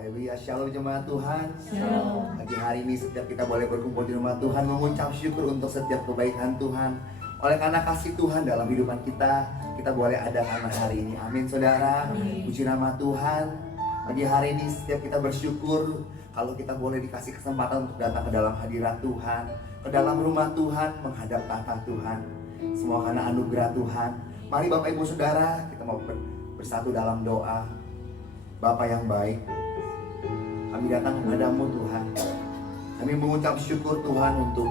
Haleluya, shalom jemaat Tuhan. Shalom. Pagi hari ini setiap kita boleh berkumpul di rumah Tuhan, mengucap syukur untuk setiap kebaikan Tuhan. Oleh karena kasih Tuhan dalam kehidupan kita, kita boleh ada karena hari ini. Amin saudara. Amin. Puji nama Tuhan. Pagi hari ini setiap kita bersyukur kalau kita boleh dikasih kesempatan untuk datang ke dalam hadirat Tuhan, ke dalam rumah Tuhan, menghadap tahta Tuhan. Semua karena anugerah Tuhan. Mari Bapak Ibu Saudara, kita mau bersatu dalam doa. Bapa yang baik, kami datang kepadamu Tuhan. Kami mengucap syukur Tuhan untuk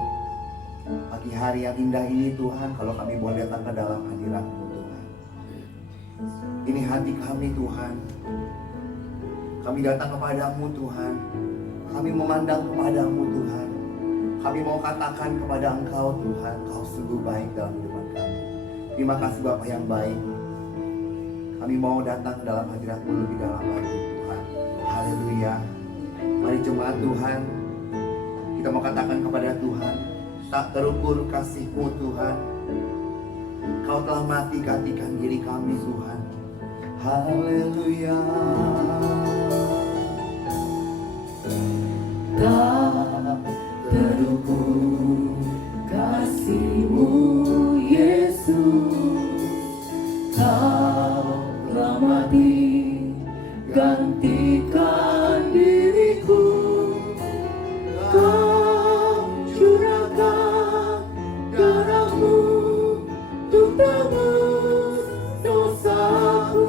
pagi hari yang indah ini Tuhan. Kalau kami boleh datang ke dalam hadirat-Mu Tuhan. Ini hati kami Tuhan. Kami datang kepadamu Tuhan. Kami memandang kepadamu Tuhan. Kami mau katakan kepada Engkau Tuhan, Kau sungguh baik dalam kehidupan kami. Terima kasih Bapa yang baik. Kami mau datang ke dalam hadirat-Mu lebih dalam lagi Tuhan. Haleluya. Mari jemaat Tuhan, kita mau katakan kepada Tuhan, tak terukur kasih-Mu Tuhan. Kau telah mati gantikan diri kami Tuhan. Haleluya. Tak terukur kasih-Mu Yesus, Kau telah mati gantikan diriku. Kau curahkan darah-Mu untuk tebus dosaku.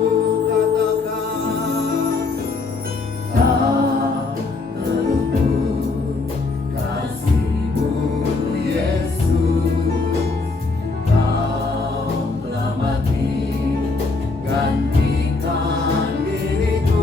Tak terukur kasih-Mu Yesus, Kau telah mati gantikan diriku.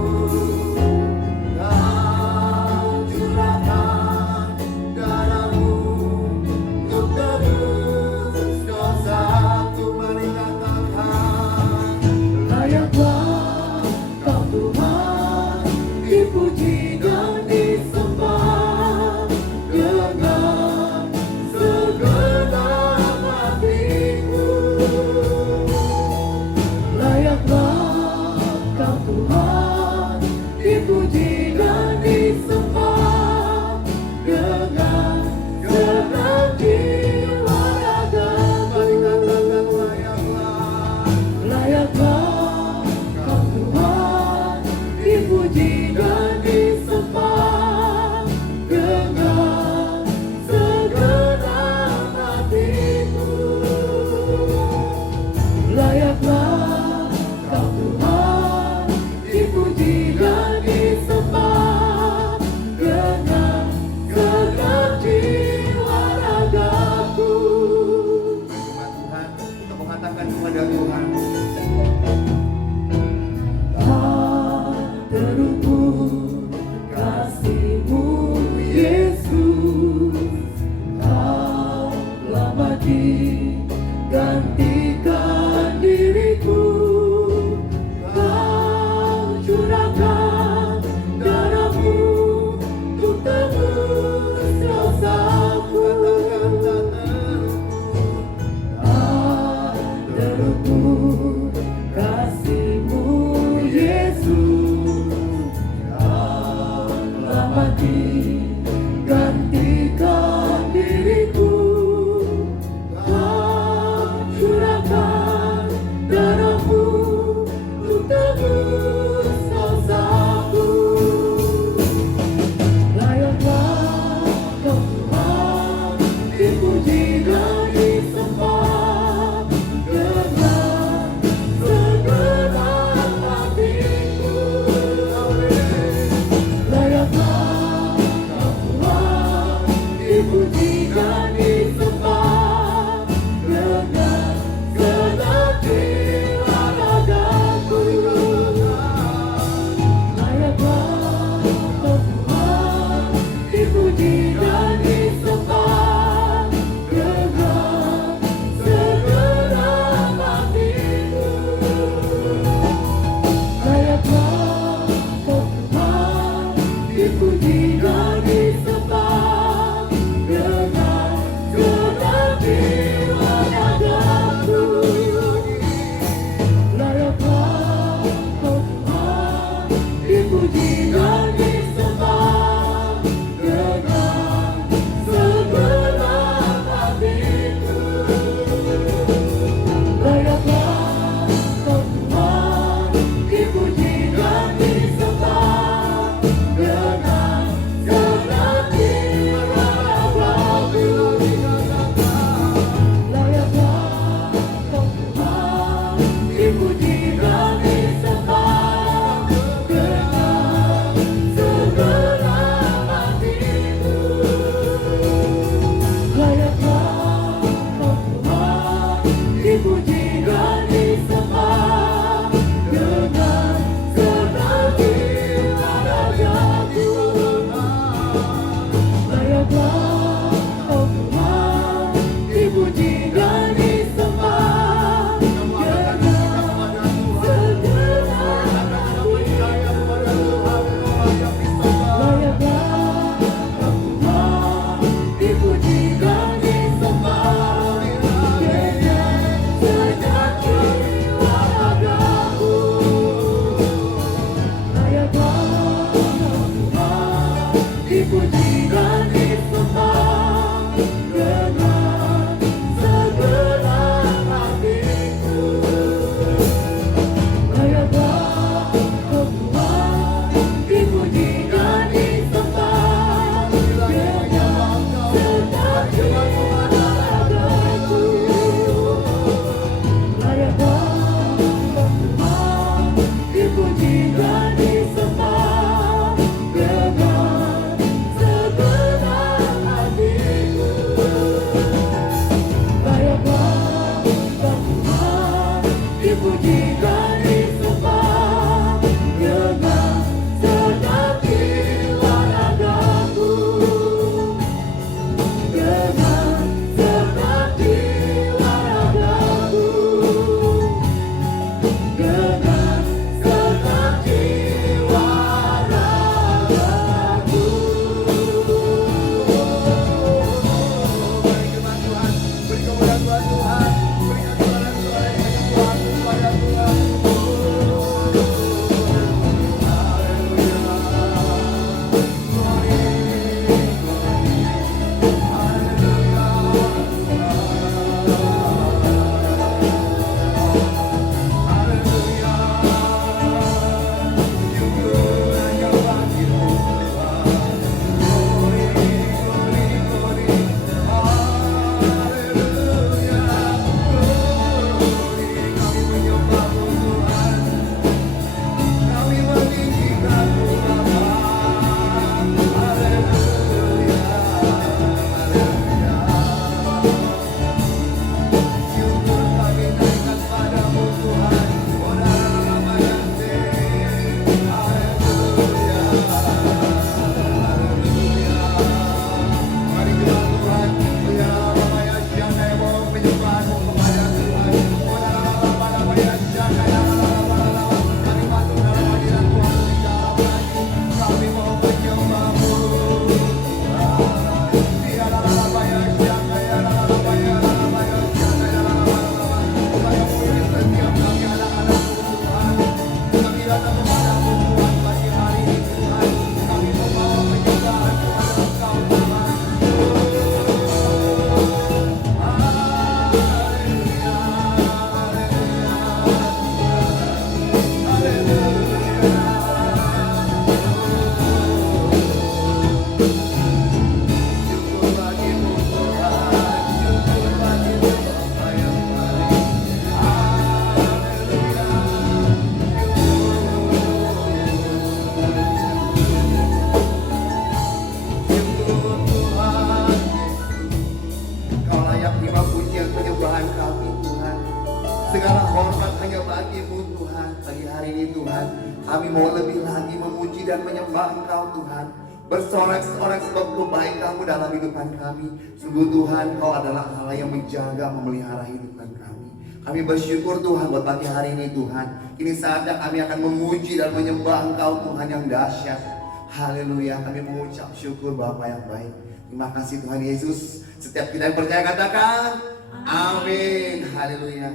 Tuhan. Kami mau lebih lagi memuji dan menyembah Engkau Tuhan. Bersorak-sorak sebab kebaikan-Mu dalam kehidupan kami. Sungguh Tuhan, Kau adalah Allah yang menjaga, memelihara kehidupan kami. Kami bersyukur Tuhan buat pagi hari ini Tuhan. Kini saatnya kami akan memuji dan menyembah Engkau Tuhan yang dahsyat. Haleluya, kami mengucap syukur Bapa yang baik. Terima kasih Tuhan Yesus. Setiap kita yang percaya katakan amin. Haleluya.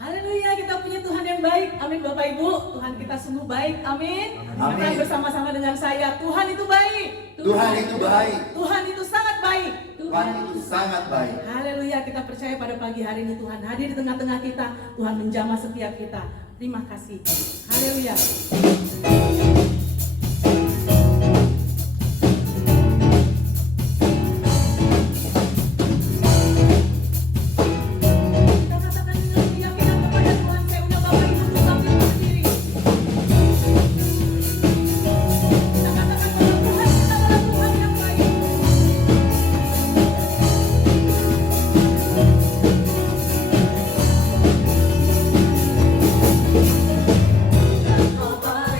Haleluya, kita punya Tuhan yang baik. Amin Bapak Ibu, Tuhan kita sungguh baik. Amin. Amin. Katakan bersama-sama dengan saya, Tuhan itu baik. Tuhan itu baik. Tuhan itu sangat baik. Tuhan itu sangat baik. Haleluya, kita percaya pada pagi hari ini Tuhan hadir di tengah-tengah kita. Tuhan menjamah setiap kita. Terima kasih. Haleluya. Kita katakan dengan keyakinan kepada Tuhan. Saya undang Bapak Ibu untuk bangkit berdiri. Kita katakan bahwa Tuhan kita adalah Tuhan yang baik. Kau baik.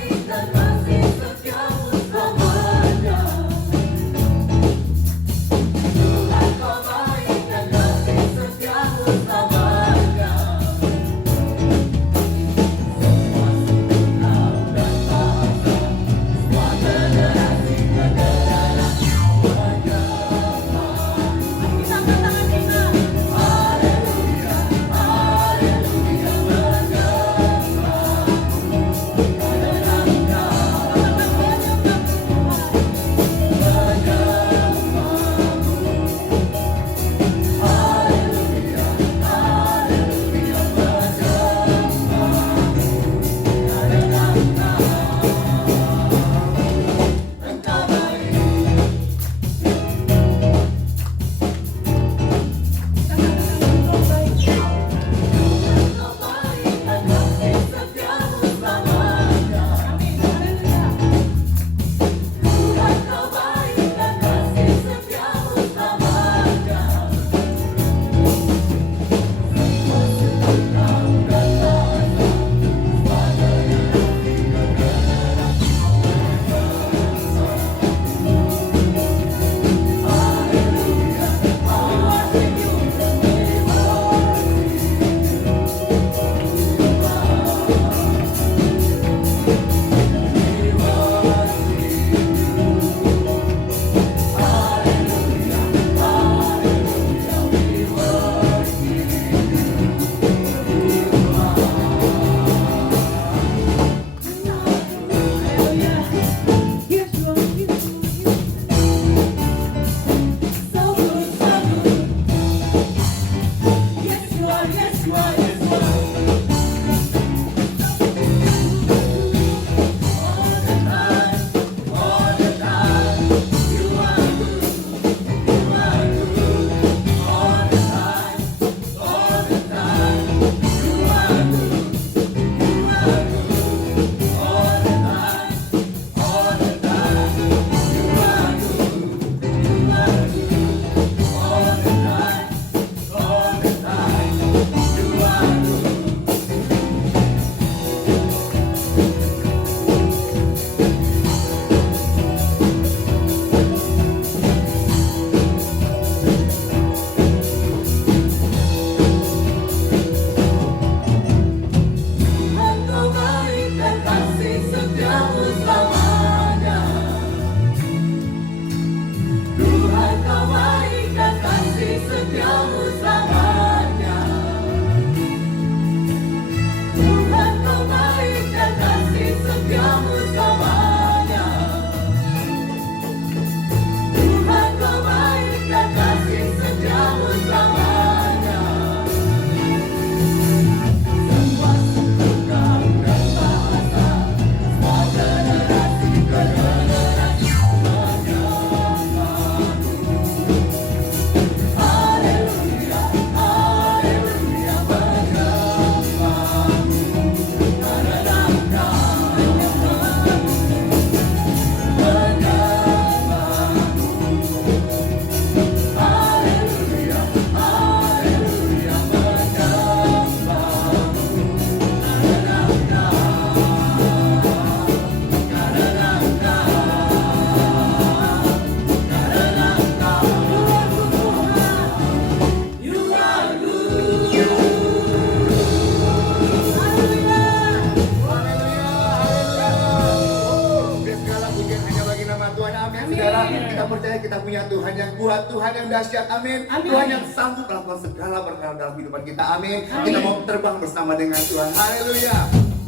percaya kita punya Tuhan yang kuat, Tuhan yang dahsyat, amin. Amin. Tuhan yang sanggup melakukan segala perkara dalam kehidupan kita, amin. Amin. Kita mau terbang bersama dengan Tuhan, haleluya.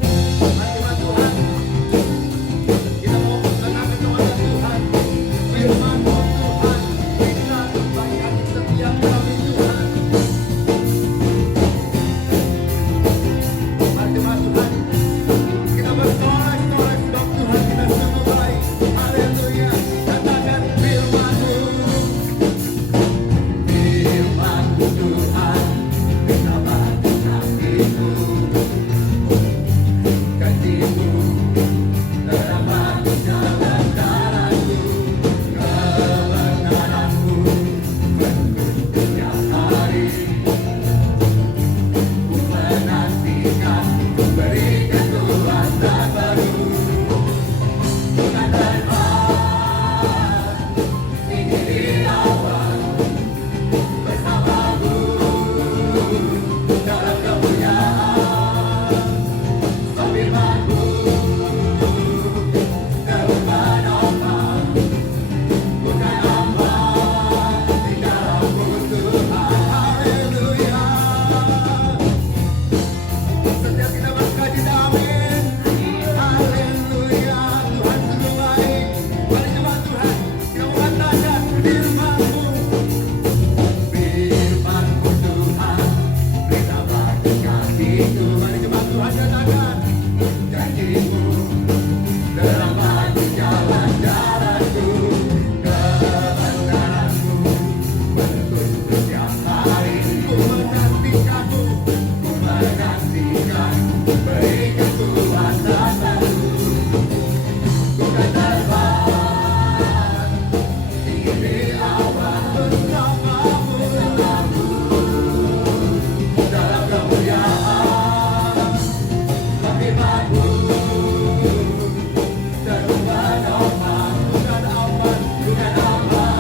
Firman Tuhan, kita mau tenang kepada Tuhan. Firman Tuhan, kita bagi setiap kami Tuhan. Mari Tuhan, kita bersorak-sorak sebab Tuhan kita sungguh baik, haleluya. Katakan firman-Mu, Firman-Mu Tuhan, kita bagi kakiku, janji-Mu terang bagi jalan jalanku, kebenaran-Mu menuntun setiap hari. Ku menantikan, berikan kuasa baru. Bukan terbang tinggi di awan bersamamu dalam kemuliaan. Firman-Mu terus menopang, bukan hamba di dalam-Mu Tuhan. haleluya. Setiap kita bersuka cita, amin. Haleluya, Tuhan sungguh baik. Mari jemaat Tuhan, kita mau katakan firman-Mu. Firman-Mu Tuhan, berita bagi kakiku. Mari jemaat Tuhan katakan, Janji-Mu terang bagi jalan-jalanku, kebenaran-Mu menuntun setiap hari. ku menantikan-Mu. Ku menantikan, berikan kuasa baru. Ku kan terbang tinggi di awan Bersama-Mu. dalam kemuliaan. Firman-Mu terus menopang, Bukan aman, bukan aman.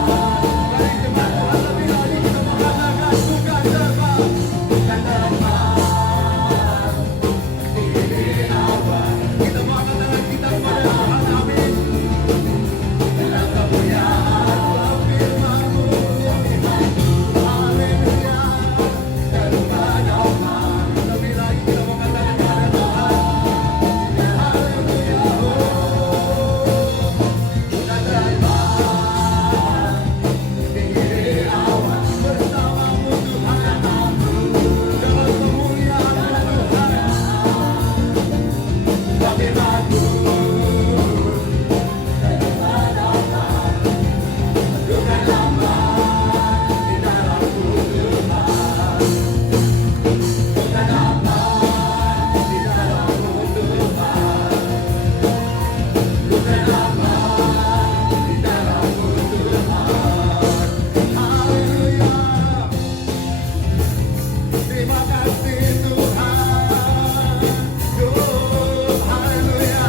mari jemaat Tuhan lebih lagi kita mau katakan, bukan terbang. Bukan terbang tinggi di awan Kita mau angkat tangan kita kepada Tuhan, amin. dalam kemuliaan. Firman-Mu, haleluya. Terus menopang, Lebih lagi kita mau katakan kepada Tuhan, haleluya. bukan terbang tinggi di awan Bersama-Mu Tuhan, dalam kemuliaan Tuhan. Firman-Mu terus menopang, bukan hamba di dalam-Mu Tuhan. Bukan hamba di dalam-Mu Tuhan. Bukan hamba di dalam-Mu Tuhan. Haleluya. Terima kasih Tuhan. Oh, haleluya.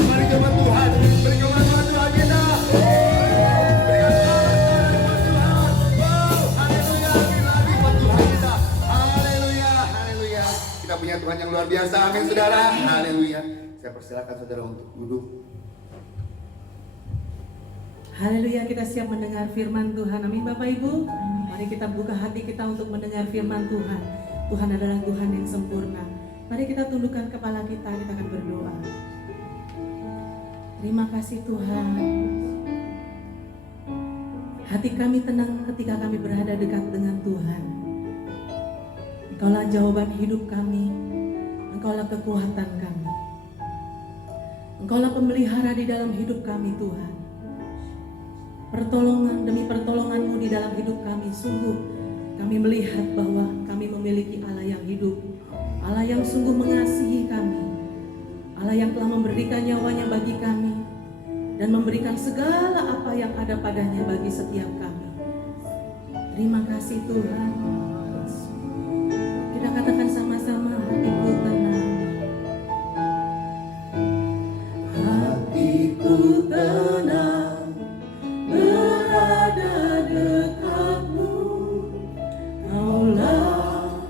Mari jemaat Tuhan, berikan bantuan Tuhan kita. Berikan bantuan Tuhan. Wow, haleluya. Lagi buat Tuhan kita. Haleluya, haleluya. Kita punya Tuhan yang luar biasa. Amin, saudara. Haleluya. Saya persilakan saudara untuk duduk. Haleluya, kita siap mendengar firman Tuhan. Amin Bapak Ibu. Mari kita buka hati kita untuk mendengar firman Tuhan. Tuhan adalah Tuhan yang sempurna. Mari kita tundukkan kepala kita akan berdoa. Terima kasih Tuhan. Hati kami tenang ketika kami berada dekat dengan Tuhan. Engkaulah jawaban hidup kami. Engkaulah kekuatan kami. Engkaulah pemelihara di dalam hidup kami Tuhan. Pertolongan demi pertolongan-Mu di dalam hidup kami, sungguh kami melihat bahwa kami memiliki Allah yang hidup, Allah yang sungguh mengasihi kami, Allah yang telah memberikan nyawanya bagi kami dan memberikan segala apa yang ada padanya bagi setiap kami. Terima kasih Tuhan. Kita katakan sama-sama, hatiku tenang. Hatiku tenang berada dekat-Mu. Kaulah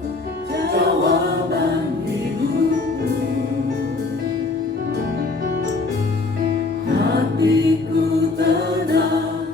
jawaban hidupku. Hatiku tenang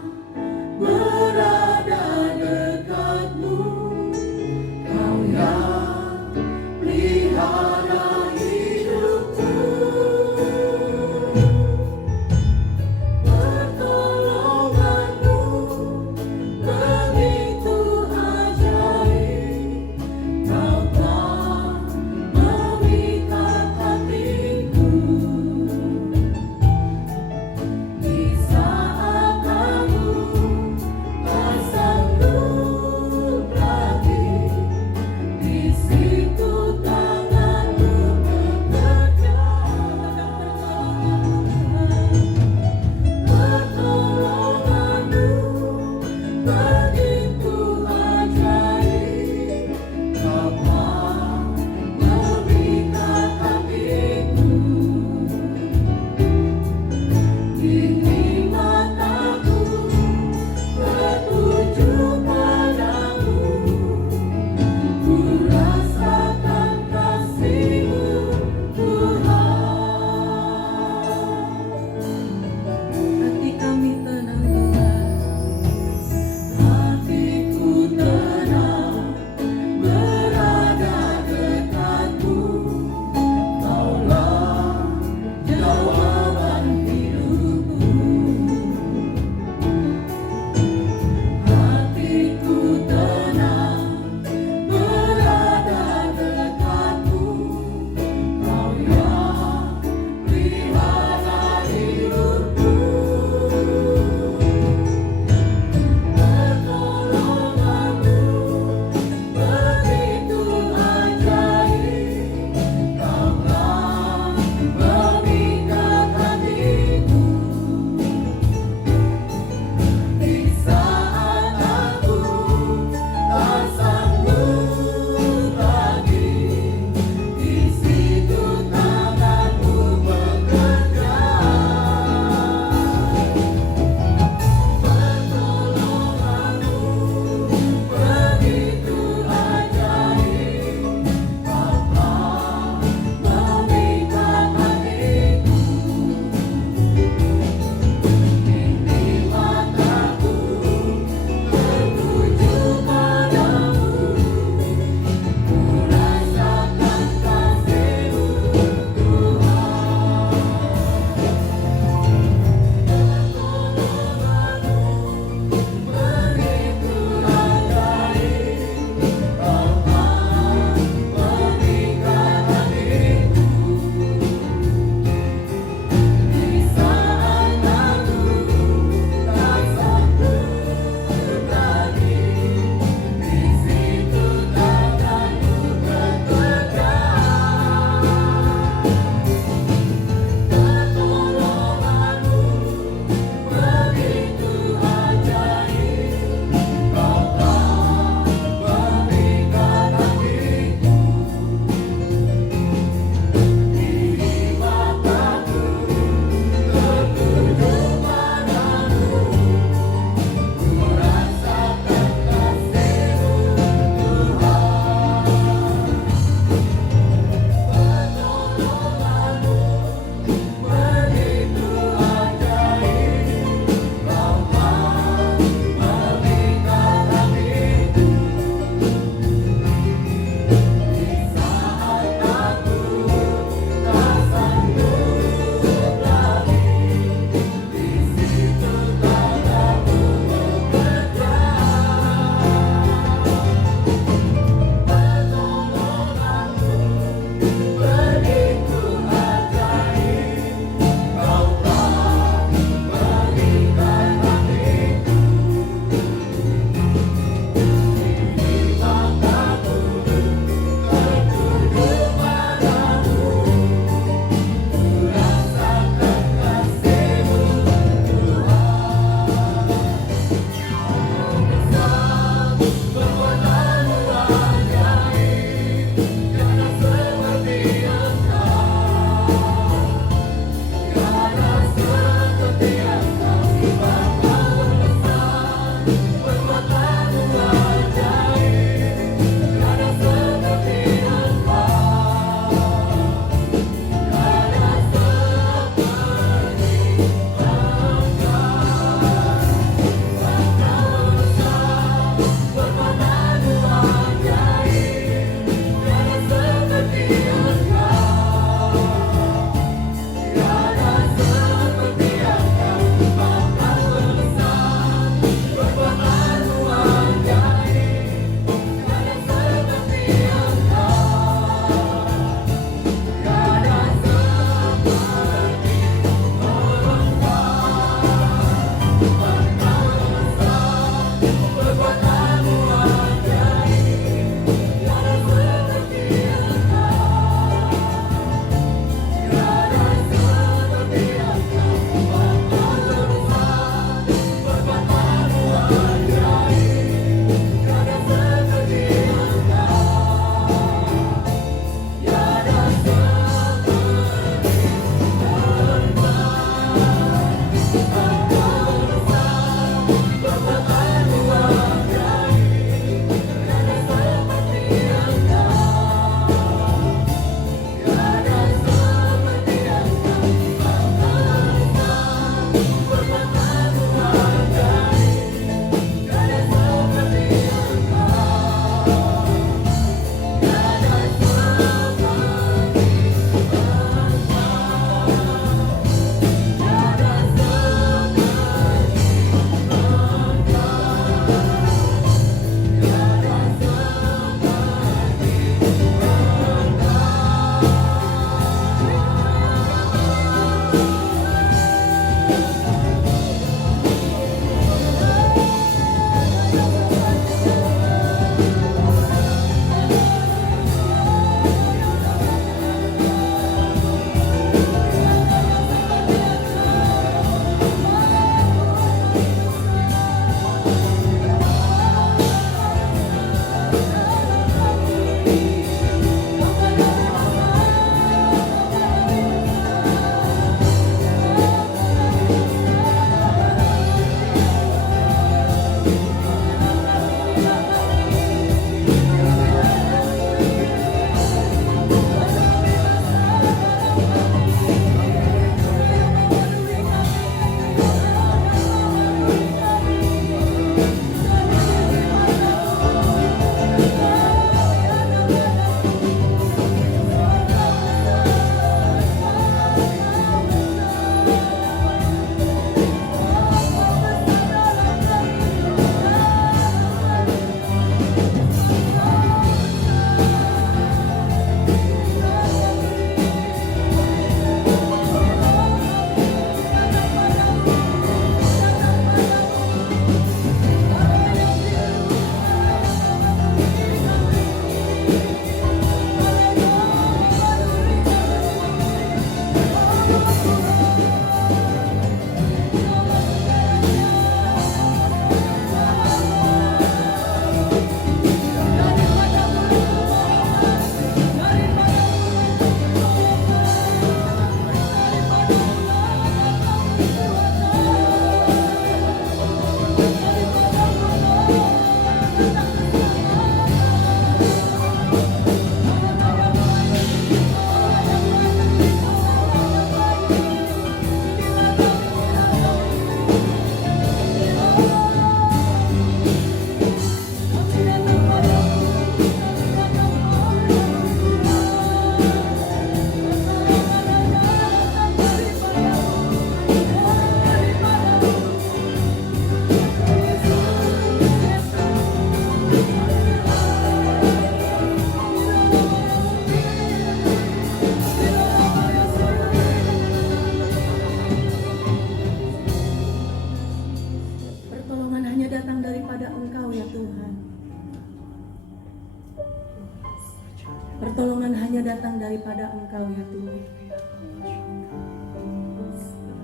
datang daripada Engkau ya Tuhan.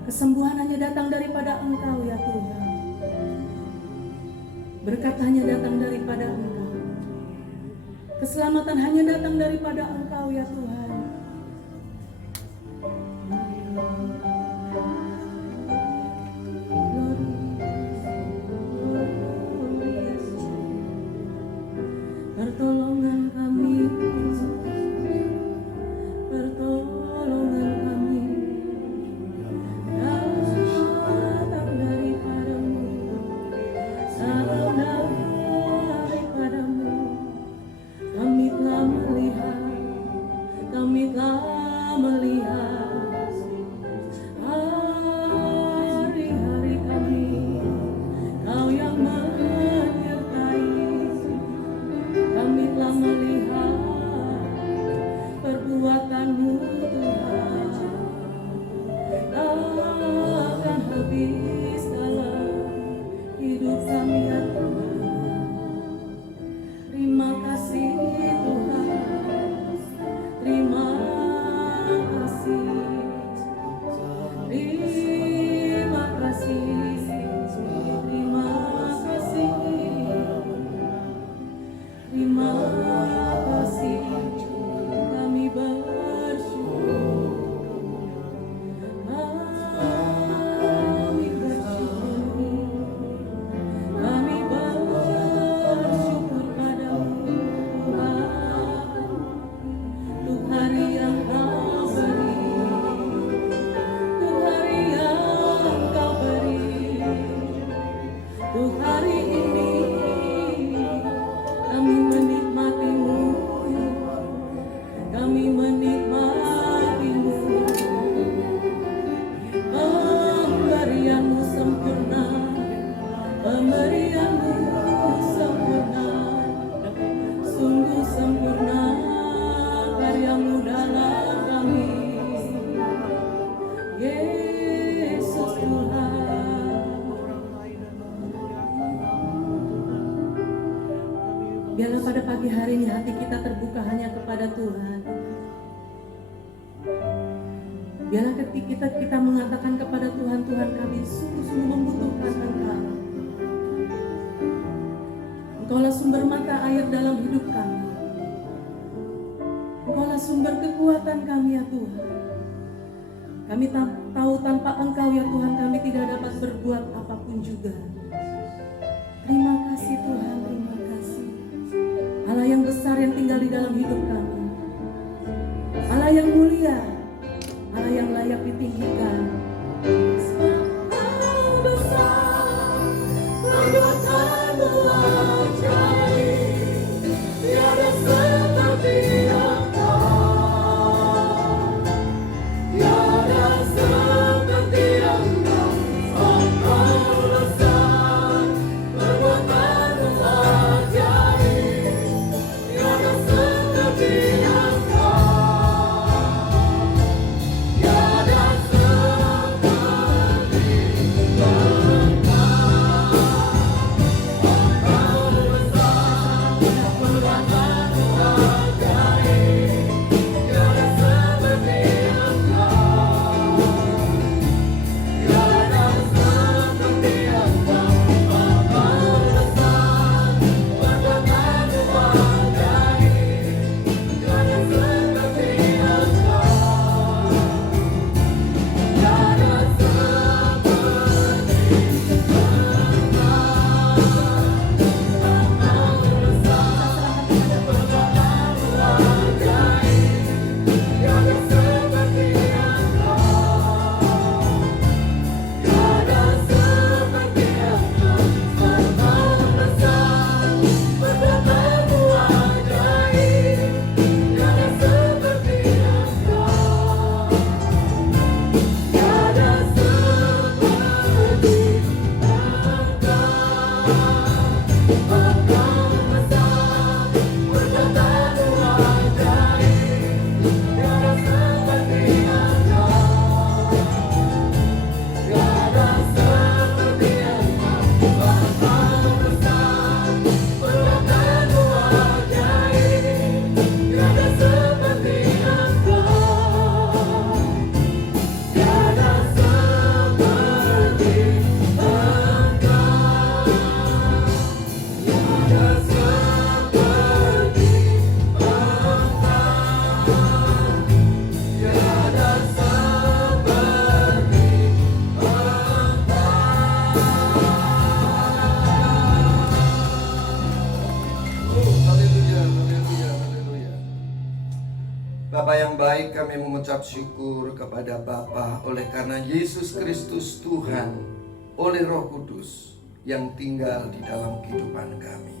Kesembuhan hanya datang daripada Engkau ya Tuhan. Berkat hanya datang daripada Engkau. Keselamatan hanya datang daripada Engkau ya Tuhan. Pertolongan kami, pertolongan kami datang daripadamu, datang daripadamu. Kami telah melihat hari-hari kami, Kau yang menyertai. Kami telah melihat perbuatan-Mu Tuhan, takkan habis dalam hidup kami ya Tuhan. Terima kasih Tuhan, terima kasih, terima kasih, terima kasih. Terima kasih, kami bersyukur, kami bersyukur, kami bersyukur padamu Tuhan, untuk hari yang Kau beri, untuk hari yang Kau beri, untuk hari ini. Kami menikmati-Mu, kami menikmati-Mu. Pemberian-Mu sempurna, pemberian-Mu sempurna, sungguh sempurna karya-Mu dalam kami. Yesus Tuhan. Biarlah pada pagi hari ini hati kita terbuka hanya kepada Tuhan. Biarlah ketika kita mengatakan kepada Tuhan, Tuhan kami sungguh-sungguh membutuhkan Engkau. Engkaulah sumber mata air dalam hidup kami. Engkaulah sumber kekuatan kami ya Tuhan. Kami tahu tanpa Engkau ya Tuhan kami tidak dapat berbuat apapun juga. Terima kasih Tuhan, terima kasih. Allah yang besar yang tinggal di dalam hidup kami, Allah yang mulia, Allah yang layak ditinggikan. Engkau besar, perbuatan-Mu ajaib, tiada seperti Engkau, tiada seperti Engkau. Engkau besar, perbuatan-Mu ajaib, tiada seperti Engkau, tiada seperti baik kami mengucap syukur kepada Bapa oleh karena Yesus Kristus Tuhan, oleh Roh Kudus yang tinggal di dalam kehidupan kami.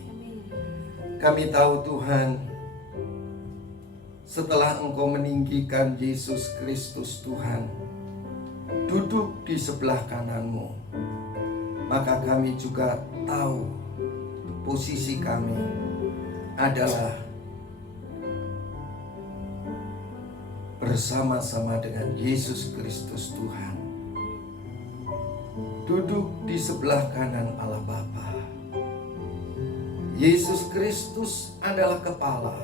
Kami tahu Tuhan, setelah Engkau meninggikan Yesus Kristus Tuhan duduk di sebelah kanan-Mu, maka kami juga tahu posisi kami adalah bersama-sama dengan Yesus Kristus Tuhan, duduk di sebelah kanan Allah Bapa. Yesus Kristus adalah kepala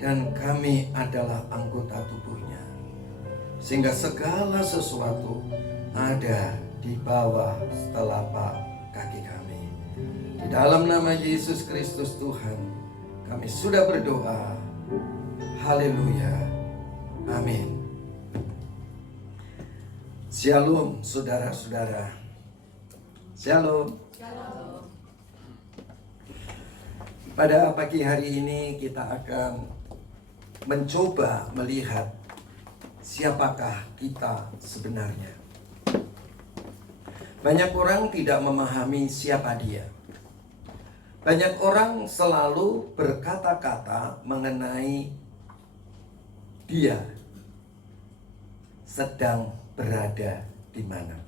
dan kami adalah anggota tubuhnya, sehingga segala sesuatu ada di bawah telapak kaki kami. Di dalam nama Yesus Kristus Tuhan kami sudah berdoa. Haleluya. Amin. Shalom saudara-saudara. Shalom. Pada pagi hari ini kita akan mencoba melihat siapakah kita sebenarnya. Banyak orang tidak memahami siapa dia. Banyak orang selalu berkata-kata mengenai dia sedang berada di mana.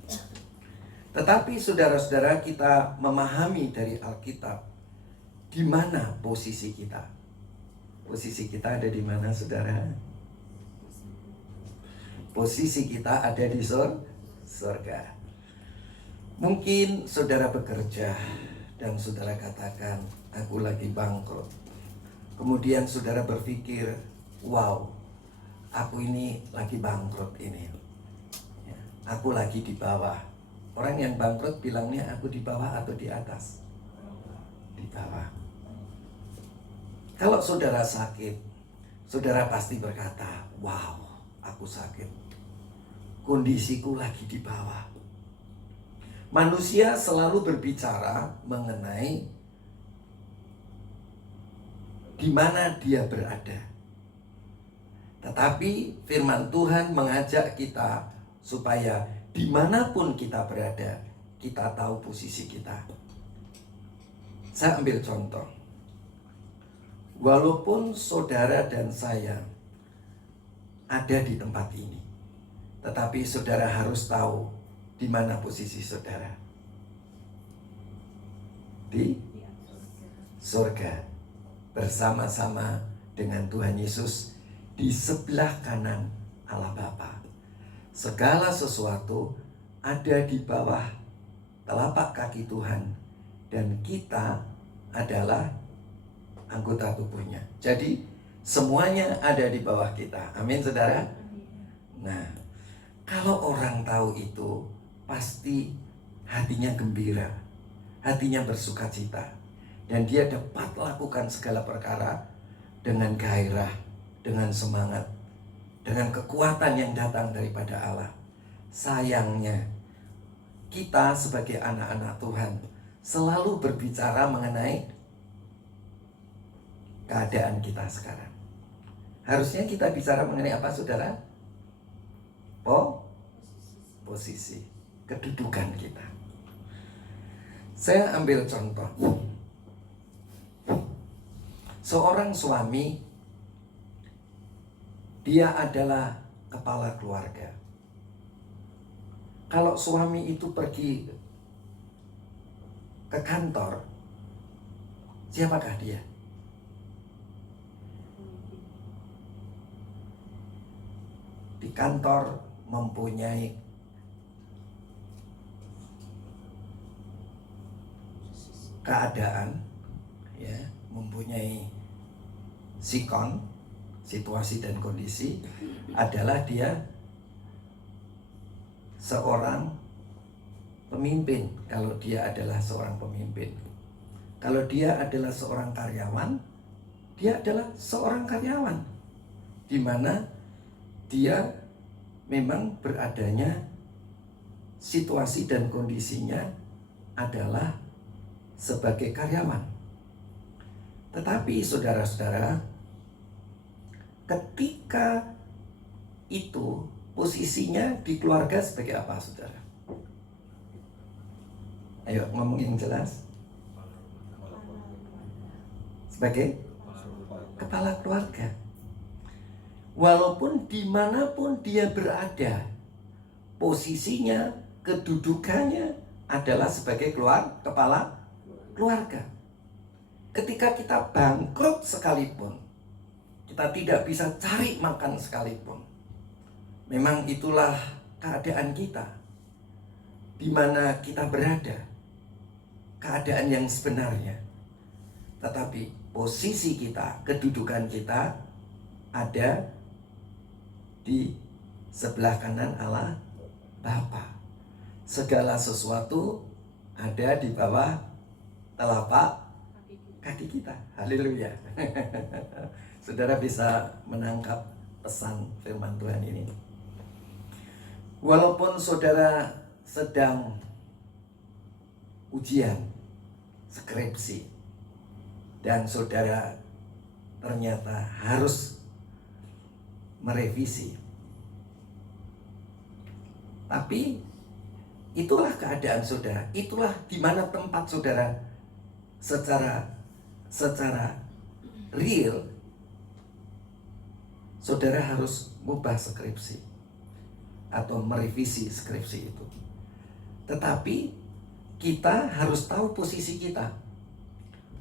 Tetapi saudara-saudara, kita memahami dari Alkitab di mana posisi kita. Posisi kita ada di mana, saudara? Posisi kita ada di surga. Mungkin saudara bekerja dan saudara katakan, aku lagi bangkrut. Kemudian saudara berpikir, wow, aku ini lagi bangkrut ini. Ya, aku lagi di bawah. Orang yang bangkrut bilangnya aku di bawah atau di atas? Di bawah. Kalau saudara sakit, saudara pasti berkata, wow, aku sakit. Kondisiku lagi di bawah. Manusia selalu berbicara mengenai di mana dia berada. Tetapi firman Tuhan mengajak kita supaya dimanapun kita berada, kita tahu posisi kita. Saya ambil contoh. Walaupun saudara dan saya ada di tempat ini, tetapi saudara harus tahu di mana posisi saudara. Di surga, bersama-sama dengan Tuhan Yesus di sebelah kanan Allah Bapa. Segala sesuatu ada di bawah telapak kaki Tuhan, dan kita adalah anggota tubuhnya. Jadi semuanya ada di bawah kita. Amin, saudara. Nah, kalau orang tahu itu, pasti hatinya gembira, hatinya bersuka cita, dan dia dapat lakukan segala perkara dengan gairah, dengan semangat, dengan kekuatan yang datang daripada Allah. Sayangnya, kita sebagai anak-anak Tuhan selalu berbicara mengenai keadaan kita sekarang. Harusnya kita bicara mengenai apa, saudara? Posisi, kedudukan kita. Saya ambil contoh. Seorang suami, dia adalah kepala keluarga. Kalau suami itu pergi ke kantor, siapakah dia? Di kantor mempunyai keadaan, ya, mempunyai sikon, situasi dan kondisi, adalah dia seorang pemimpin. Kalau dia adalah seorang pemimpin, kalau dia adalah seorang karyawan, dia adalah seorang karyawan, di mana dia memang beradanya situasi dan kondisinya adalah sebagai karyawan. Tetapi saudara-saudara, ketika itu posisinya di keluarga sebagai apa, saudara? Ayo ngomong yang jelas. Sebagai kepala keluarga. Walaupun dimanapun dia berada, posisinya, kedudukannya adalah sebagai kepala keluarga. Ketika kita bangkrut sekalipun, kita tidak bisa cari makan sekalipun, memang itulah keadaan kita, di mana kita berada, keadaan yang sebenarnya. Tetapi posisi kita, kedudukan kita ada di sebelah kanan Allah Bapa. Segala sesuatu ada di bawah telapak kaki kita. Haleluya. Saudara bisa menangkap pesan firman Tuhan ini. Walaupun saudara sedang ujian, skripsi, dan saudara ternyata harus merevisi, tapi itulah keadaan saudara, itulah di mana tempat saudara secara real saudara harus mengubah skripsi atau merevisi skripsi itu. Tetapi kita harus tahu posisi kita.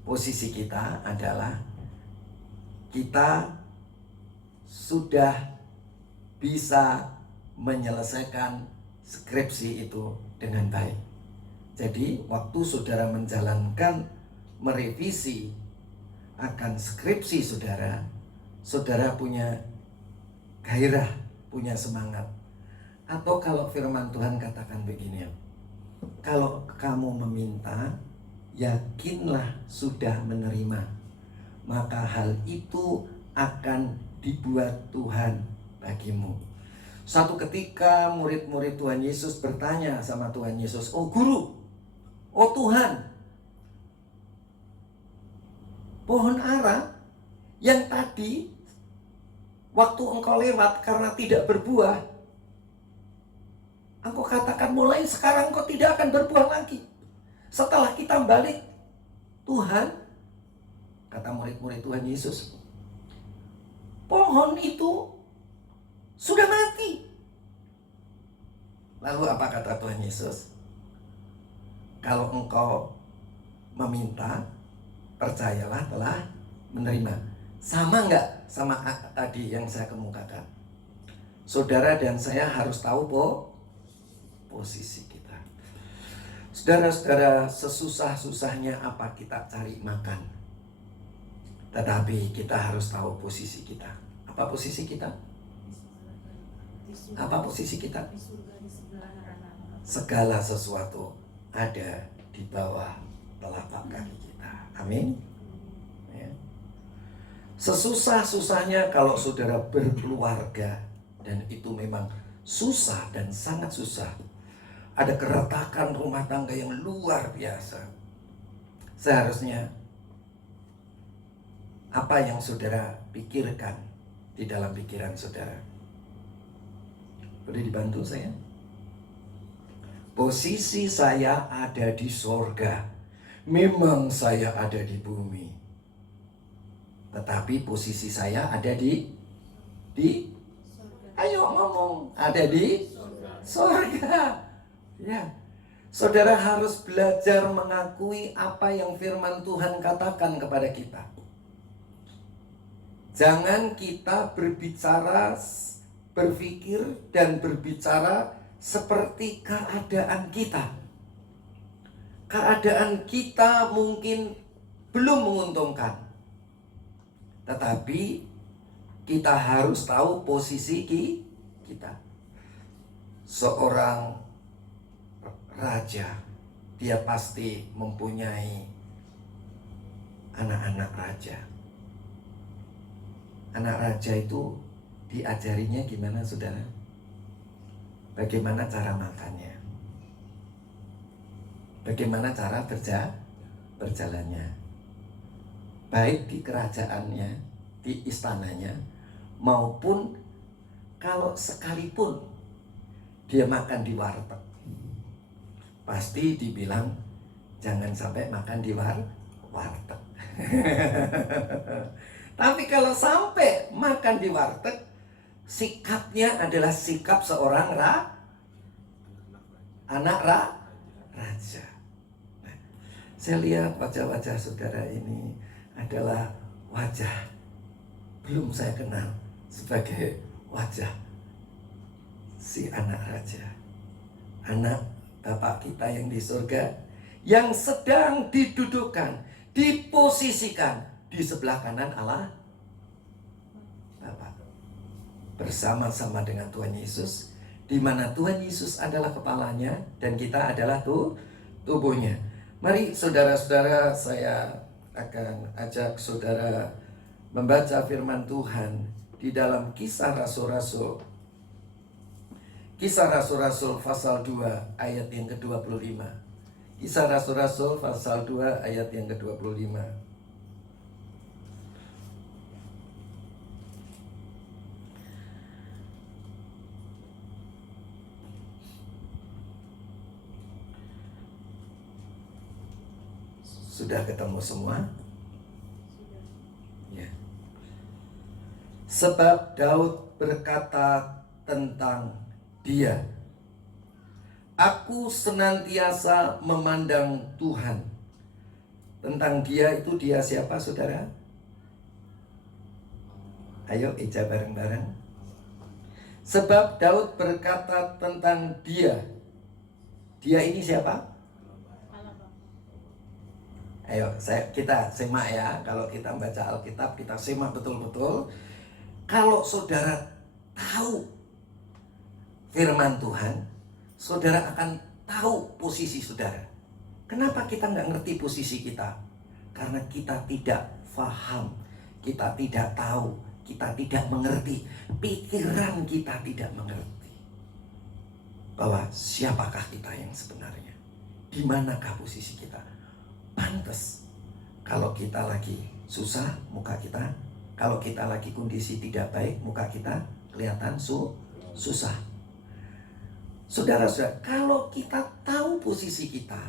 Posisi kita adalah kita sudah bisa menyelesaikan skripsi itu dengan baik. Jadi waktu saudara menjalankan merevisi akan skripsi saudara, saudara punya gairah, punya semangat. Atau kalau firman Tuhan katakan begini, kalau kamu meminta, yakinlah sudah menerima, maka hal itu akan dibuat Tuhan bagimu. Suatu ketika murid-murid Tuhan Yesus bertanya sama Tuhan Yesus, "Oh guru, oh Tuhan, pohon ara yang tadi waktu engkau lewat karena tidak berbuah, engkau katakan mulai sekarang engkau tidak akan berbuah lagi. Setelah kita balik, Tuhan," kata murid-murid Tuhan Yesus, "pohon itu sudah mati." Lalu apa kata Tuhan Yesus? "Kalau engkau meminta, percayalah telah menerima." Sama enggak sama tadi yang saya kemukakan? Saudara dan saya harus tahu posisi kita. Saudara-saudara, sesusah-susahnya apa kita cari makan, tetapi kita harus tahu posisi kita. Apa posisi kita? Apa posisi kita? Segala sesuatu ada di bawah telapak kaki kita. Amin. Ya. Sesusah-susahnya kalau saudara berkeluarga, dan itu memang susah dan sangat susah. Ada keretakan rumah tangga yang luar biasa. Seharusnya apa yang saudara pikirkan di dalam pikiran saudara? Boleh dibantu saya? Posisi saya ada di sorga. Memang saya ada di bumi, tetapi posisi saya ada di ayo ngomong, ada di sorga. Ya, saudara harus belajar mengakui apa yang firman Tuhan katakan kepada kita. Jangan kita berbicara, berpikir dan berbicara seperti keadaan kita. Keadaan kita mungkin belum menguntungkan, tetapi kita harus tahu posisi kita. Seorang raja, dia pasti mempunyai anak-anak raja. Anak raja itu diajarinya gimana, saudara? Bagaimana cara makannya? Bagaimana cara berjalannya? Baik di kerajaannya, di istananya, maupun kalau sekalipun dia makan di warteg, pasti dibilang jangan sampai makan di warteg. Tapi kalau sampai makan di warteg, sikapnya adalah sikap seorang anak raja. Nah, saya lihat wajah-wajah saudara ini adalah wajah belum saya kenal sebagai wajah si anak raja, anak Bapak kita yang di surga, yang sedang didudukkan, diposisikan di sebelah kanan Allah Bapa, bersama-sama dengan Tuhan Yesus, di mana Tuhan Yesus adalah kepalanya dan kita adalah tubuhnya. Mari saudara-saudara, saya akan ajak saudara membaca firman Tuhan di dalam Kisah Rasul-Rasul. Kisah Rasul-Rasul pasal 2 ayat yang ke-25. Kisah Rasul-Rasul pasal 2 ayat yang ke-25. Sudah ketemu semua? Ya. Sebab Daud berkata tentang dia, aku senantiasa memandang Tuhan. Tentang dia itu dia siapa saudara? Ayo ijab bareng-bareng. Sebab Daud berkata tentang dia. Dia ini siapa? Ayo kita simak ya. Kalau kita membaca Alkitab, kita simak betul-betul. Kalau saudara tahu firman Tuhan, saudara akan tahu posisi saudara. Kenapa kita nggak ngerti posisi kita? Karena kita tidak paham, kita tidak tahu, kita tidak mengerti. Pikiran kita tidak mengerti bahwa siapakah kita yang sebenarnya, di manakah posisi kita. Pantas kalau kita lagi susah, muka kita, kalau kita lagi kondisi tidak baik, muka kita kelihatan susah. Saudara-saudara, kalau kita tahu posisi kita,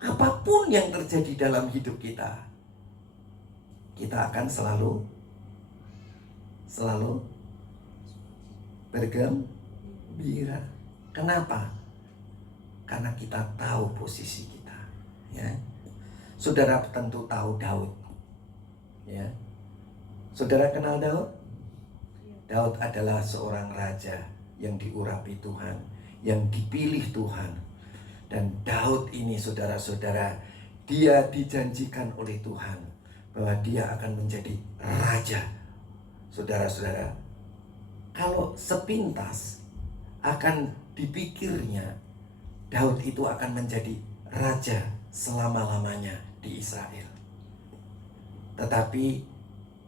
apapun yang terjadi dalam hidup kita, kita akan selalu bergembira. Kenapa? Karena kita tahu posisi kita. Ya, saudara tentu tahu Daud. Ya, saudara kenal Daud? Daud adalah seorang raja yang diurapi Tuhan, yang dipilih Tuhan. Dan Daud ini saudara-saudara, dia dijanjikan oleh Tuhan bahwa dia akan menjadi raja. Saudara-saudara, kalau sepintas akan dipikirnya Daud itu akan menjadi raja selama-lamanya di Israel. Tetapi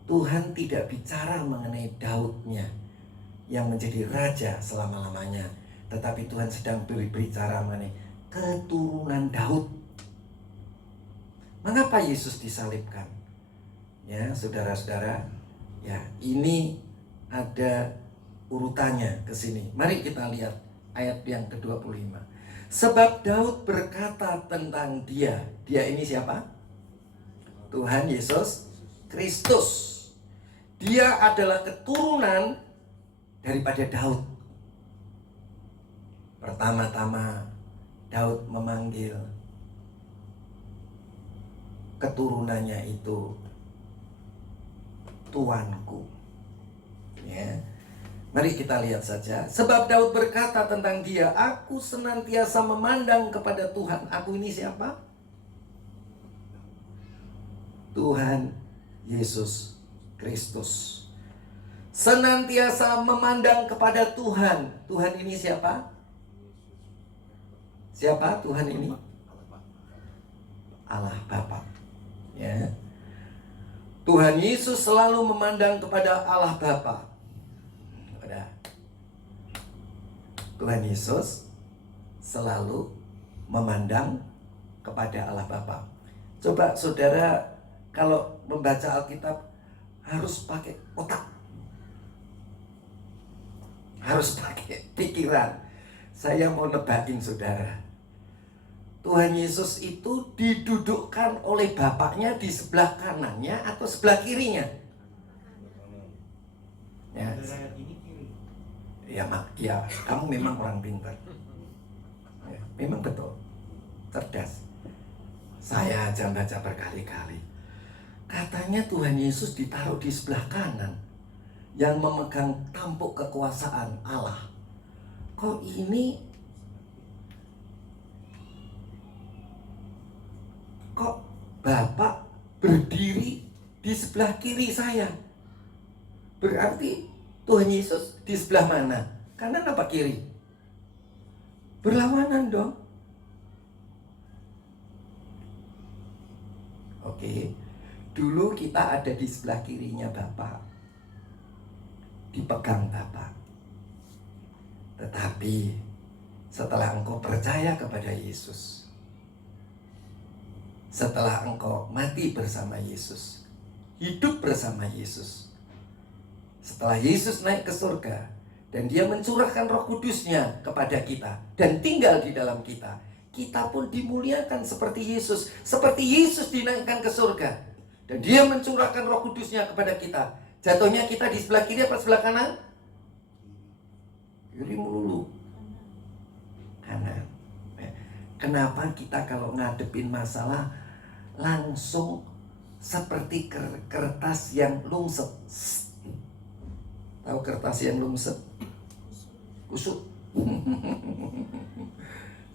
Tuhan tidak bicara mengenai Daudnya yang menjadi raja selama-lamanya, tetapi Tuhan sedang berbicara mengenai keturunan Daud. Mengapa Yesus disalibkan? Ya, saudara-saudara, ya, ini ada urutannya ke sini. Mari kita lihat ayat yang ke-25. Sebab Daud berkata tentang dia. Dia ini siapa? Tuhan Yesus Kristus. Dia adalah keturunan daripada Daud. Pertama-tama Daud memanggil keturunannya itu Tuanku. Ya. Mari kita lihat saja. Sebab Daud berkata tentang dia, aku senantiasa memandang kepada Tuhan. Aku ini siapa? Tuhan Yesus Kristus. Senantiasa memandang kepada Tuhan. Tuhan ini siapa? Siapa Tuhan ini? Allah Bapa. Ya. Tuhan Yesus selalu memandang kepada Allah Bapa. Tuhan Yesus selalu memandang kepada Allah Bapa. Coba saudara kalau membaca Alkitab harus pakai otak. harus pakai pikiran. Saya mau nebakin saudara, Tuhan Yesus itu didudukkan oleh Bapaknya di sebelah kanannya atau sebelah kirinya? Ya, ya, kamu memang orang pintar. Ya, memang betul, cerdas. Saya aja baca berkali-kali. Katanya Tuhan Yesus ditaruh di sebelah kanan, yang memegang tampuk kekuasaan Allah. Kok ini, kok Bapak berdiri di sebelah kiri saya? Berarti Tuhan Yesus di sebelah mana? Kanan apa kiri? Berlawanan dong. Oke, dulu kita ada di sebelah kirinya Bapak, dipegang Bapak. Tetapi setelah engkau percaya kepada Yesus, setelah engkau mati bersama Yesus, hidup bersama Yesus, setelah Yesus naik ke surga dan dia mencurahkan Roh Kudus-Nya kepada kita dan tinggal di dalam kita, kita pun dimuliakan seperti Yesus. Seperti Yesus dinaikkan ke surga dan dia mencurahkan Roh Kudus-Nya kepada kita, jatuhnya kita di sebelah kiri apa sebelah kanan? Kiri melulu, kanan. Kenapa kita kalau ngadepin masalah langsung seperti kertas yang lungset? Tahu kertas yang lungset? Kusut.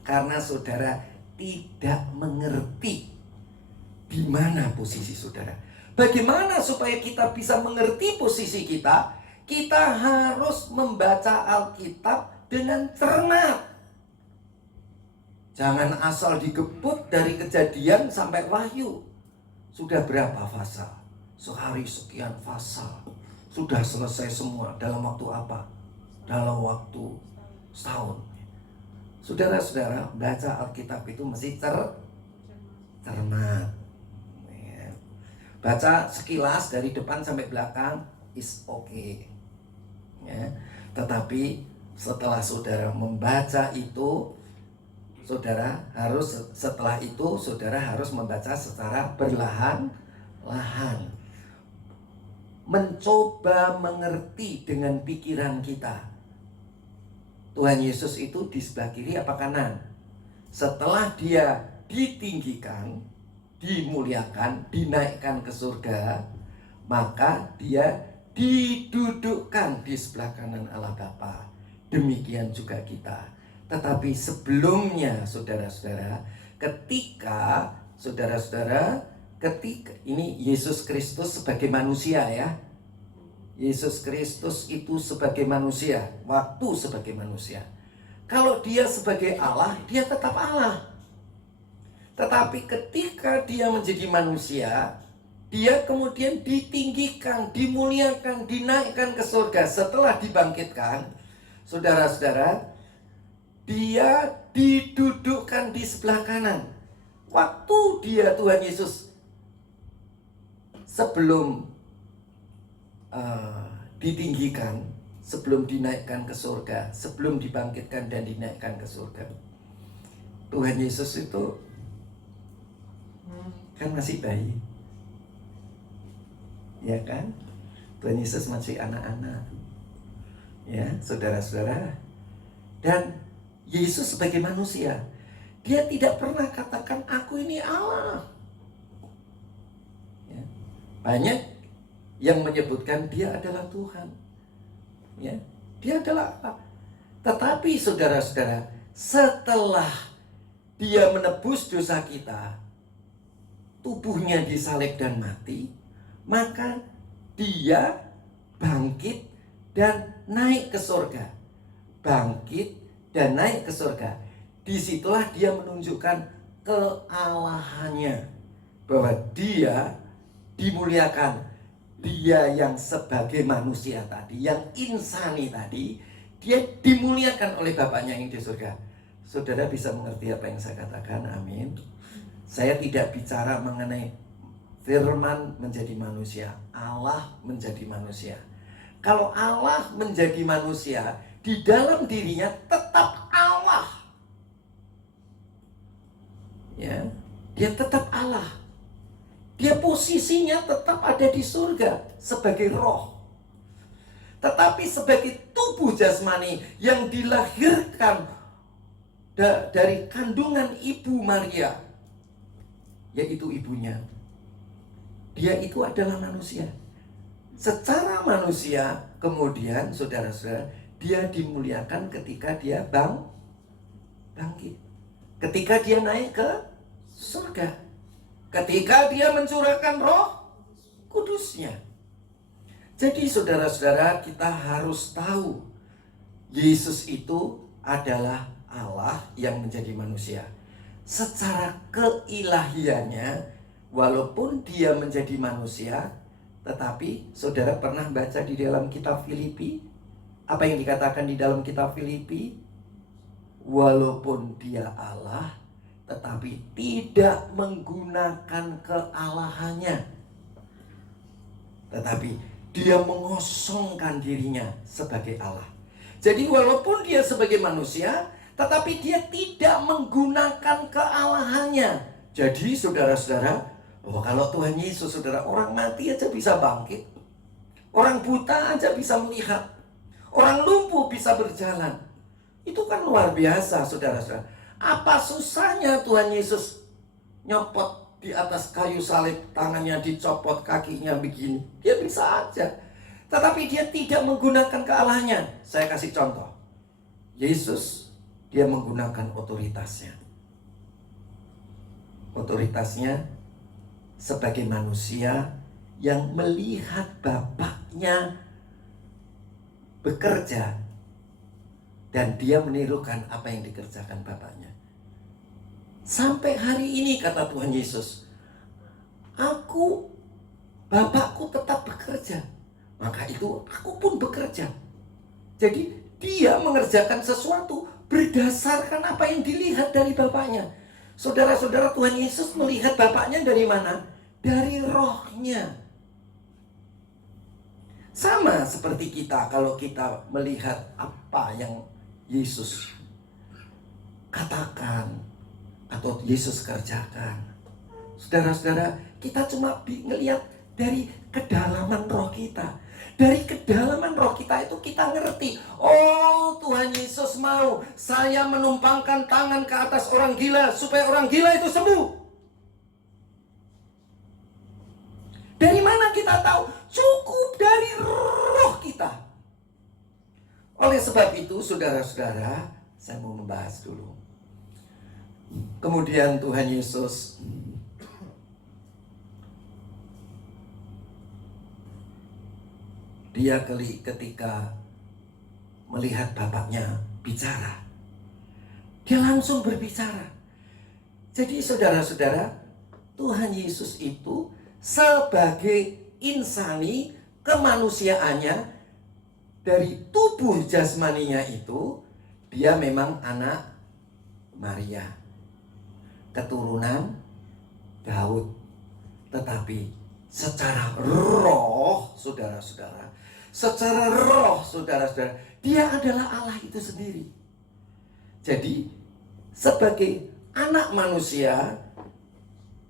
Karena saudara tidak mengerti di mana posisi saudara. Bagaimana supaya kita bisa mengerti posisi kita? Kita harus membaca Alkitab dengan cermat. Jangan asal digebut dari Kejadian sampai Wahyu. Sudah berapa pasal? Sehari sekian pasal. Sudah selesai semua dalam waktu apa? Dalam waktu setahun. Saudara-saudara, baca Alkitab itu mesti cermat. Baca sekilas dari depan sampai belakang is okay. Ya. Tetapi setelah saudara membaca itu, setelah itu saudara harus membaca secara perlahan-lahan. Mencoba mengerti dengan pikiran kita. Tuhan Yesus itu di sebelah kiri apa kanan? Setelah dia ditinggikan, dimuliakan, dinaikkan ke surga, maka dia didudukkan di sebelah kanan Allah Bapa. Demikian juga kita. Tetapi sebelumnya saudara-saudara, ketika ini Yesus Kristus sebagai manusia ya. Yesus Kristus itu sebagai manusia, waktu sebagai manusia. Kalau dia sebagai Allah, dia tetap Allah. Tetapi ketika dia menjadi manusia, dia kemudian ditinggikan, dimuliakan, dinaikkan ke surga. Setelah dibangkitkan, saudara-saudara, dia didudukkan di sebelah kanan. Waktu dia Tuhan Yesus sebelum ditinggikan, sebelum dinaikkan ke surga, sebelum dibangkitkan dan dinaikkan ke surga, Tuhan Yesus itu kan masih bayi. Ya kan? Tuhan Yesus masih anak-anak. Ya, saudara-saudara. Dan Yesus sebagai manusia, dia tidak pernah katakan aku ini Allah. Ya. Banyak yang menyebutkan dia adalah Tuhan. Ya, dia adalah Allah. Tetapi saudara-saudara, setelah dia menebus dosa kita, tubuhnya disalib dan mati, maka dia bangkit dan naik ke surga. Bangkit dan naik ke surga. Disitulah dia menunjukkan kealahannya, bahwa dia dimuliakan. Dia yang sebagai manusia tadi, yang insani tadi, dia dimuliakan oleh Bapaknya yang di surga. Saudara bisa mengerti apa yang saya katakan? Amin. Saya tidak bicara mengenai firman menjadi manusia, Allah menjadi manusia. Kalau Allah menjadi manusia, di dalam dirinya tetap Allah. Ya, dia tetap Allah. Dia posisinya tetap ada di surga sebagai roh. Tetapi sebagai tubuh jasmani yang dilahirkan dari kandungan ibu Maria, yaitu ibunya, dia itu adalah manusia. Secara manusia, kemudian saudara-saudara, dia dimuliakan ketika dia bangkit. Ketika dia naik ke surga. Ketika dia mencurahkan roh kudusnya. Jadi saudara-saudara, kita harus tahu Yesus itu adalah Allah yang menjadi manusia. Secara keilahiannya, walaupun dia menjadi manusia, tetapi saudara pernah baca di dalam kitab Filipi? Apa yang dikatakan di dalam kitab Filipi? Walaupun dia Allah, tetapi tidak menggunakan kealahannya, tetapi dia mengosongkan dirinya sebagai Allah. Jadi walaupun dia sebagai manusia, tetapi dia tidak menggunakan kealahannya. Jadi saudara-saudara, kalau Tuhan Yesus, saudara, orang mati aja bisa bangkit, orang buta aja bisa melihat, orang lumpuh bisa berjalan. Itu kan luar biasa, saudara-saudara. Apa susahnya Tuhan Yesus nyopot di atas kayu salib, tangannya dicopot, kakinya begini? Dia bisa aja. Tetapi dia tidak menggunakan kealahannya. Saya kasih contoh. Yesus, dia menggunakan otoritasnya. Otoritasnya sebagai manusia yang melihat Bapaknya bekerja, dan dia menirukan apa yang dikerjakan Bapaknya. Sampai hari ini kata Tuhan Yesus, Bapakku tetap bekerja, maka itu aku pun bekerja. Jadi dia mengerjakan sesuatu berdasarkan apa yang dilihat dari Bapaknya. Saudara-saudara, Tuhan Yesus melihat Bapaknya dari mana? Dari rohnya. Sama seperti kita, kalau kita melihat apa yang Yesus katakan atau Yesus kerjakan, saudara-saudara, kita cuma ngelihat dari kedalaman roh kita. Dari kedalaman roh kita itu kita ngerti, oh Tuhan Yesus mau saya menumpangkan tangan ke atas orang gila supaya orang gila itu sembuh. Dari mana kita tahu? Cukup dari roh kita. Oleh sebab itu, saudara-saudara, saya mau membahas dulu. Kemudian Tuhan Yesus dia ketika melihat Bapaknya bicara, dia langsung berbicara. Jadi saudara-saudara, Tuhan Yesus itu sebagai insani kemanusiaannya, dari tubuh jasmaninya itu, dia memang anak Maria, keturunan Daud. Tetapi secara roh, saudara-saudara, dia adalah Allah itu sendiri. Jadi sebagai anak manusia,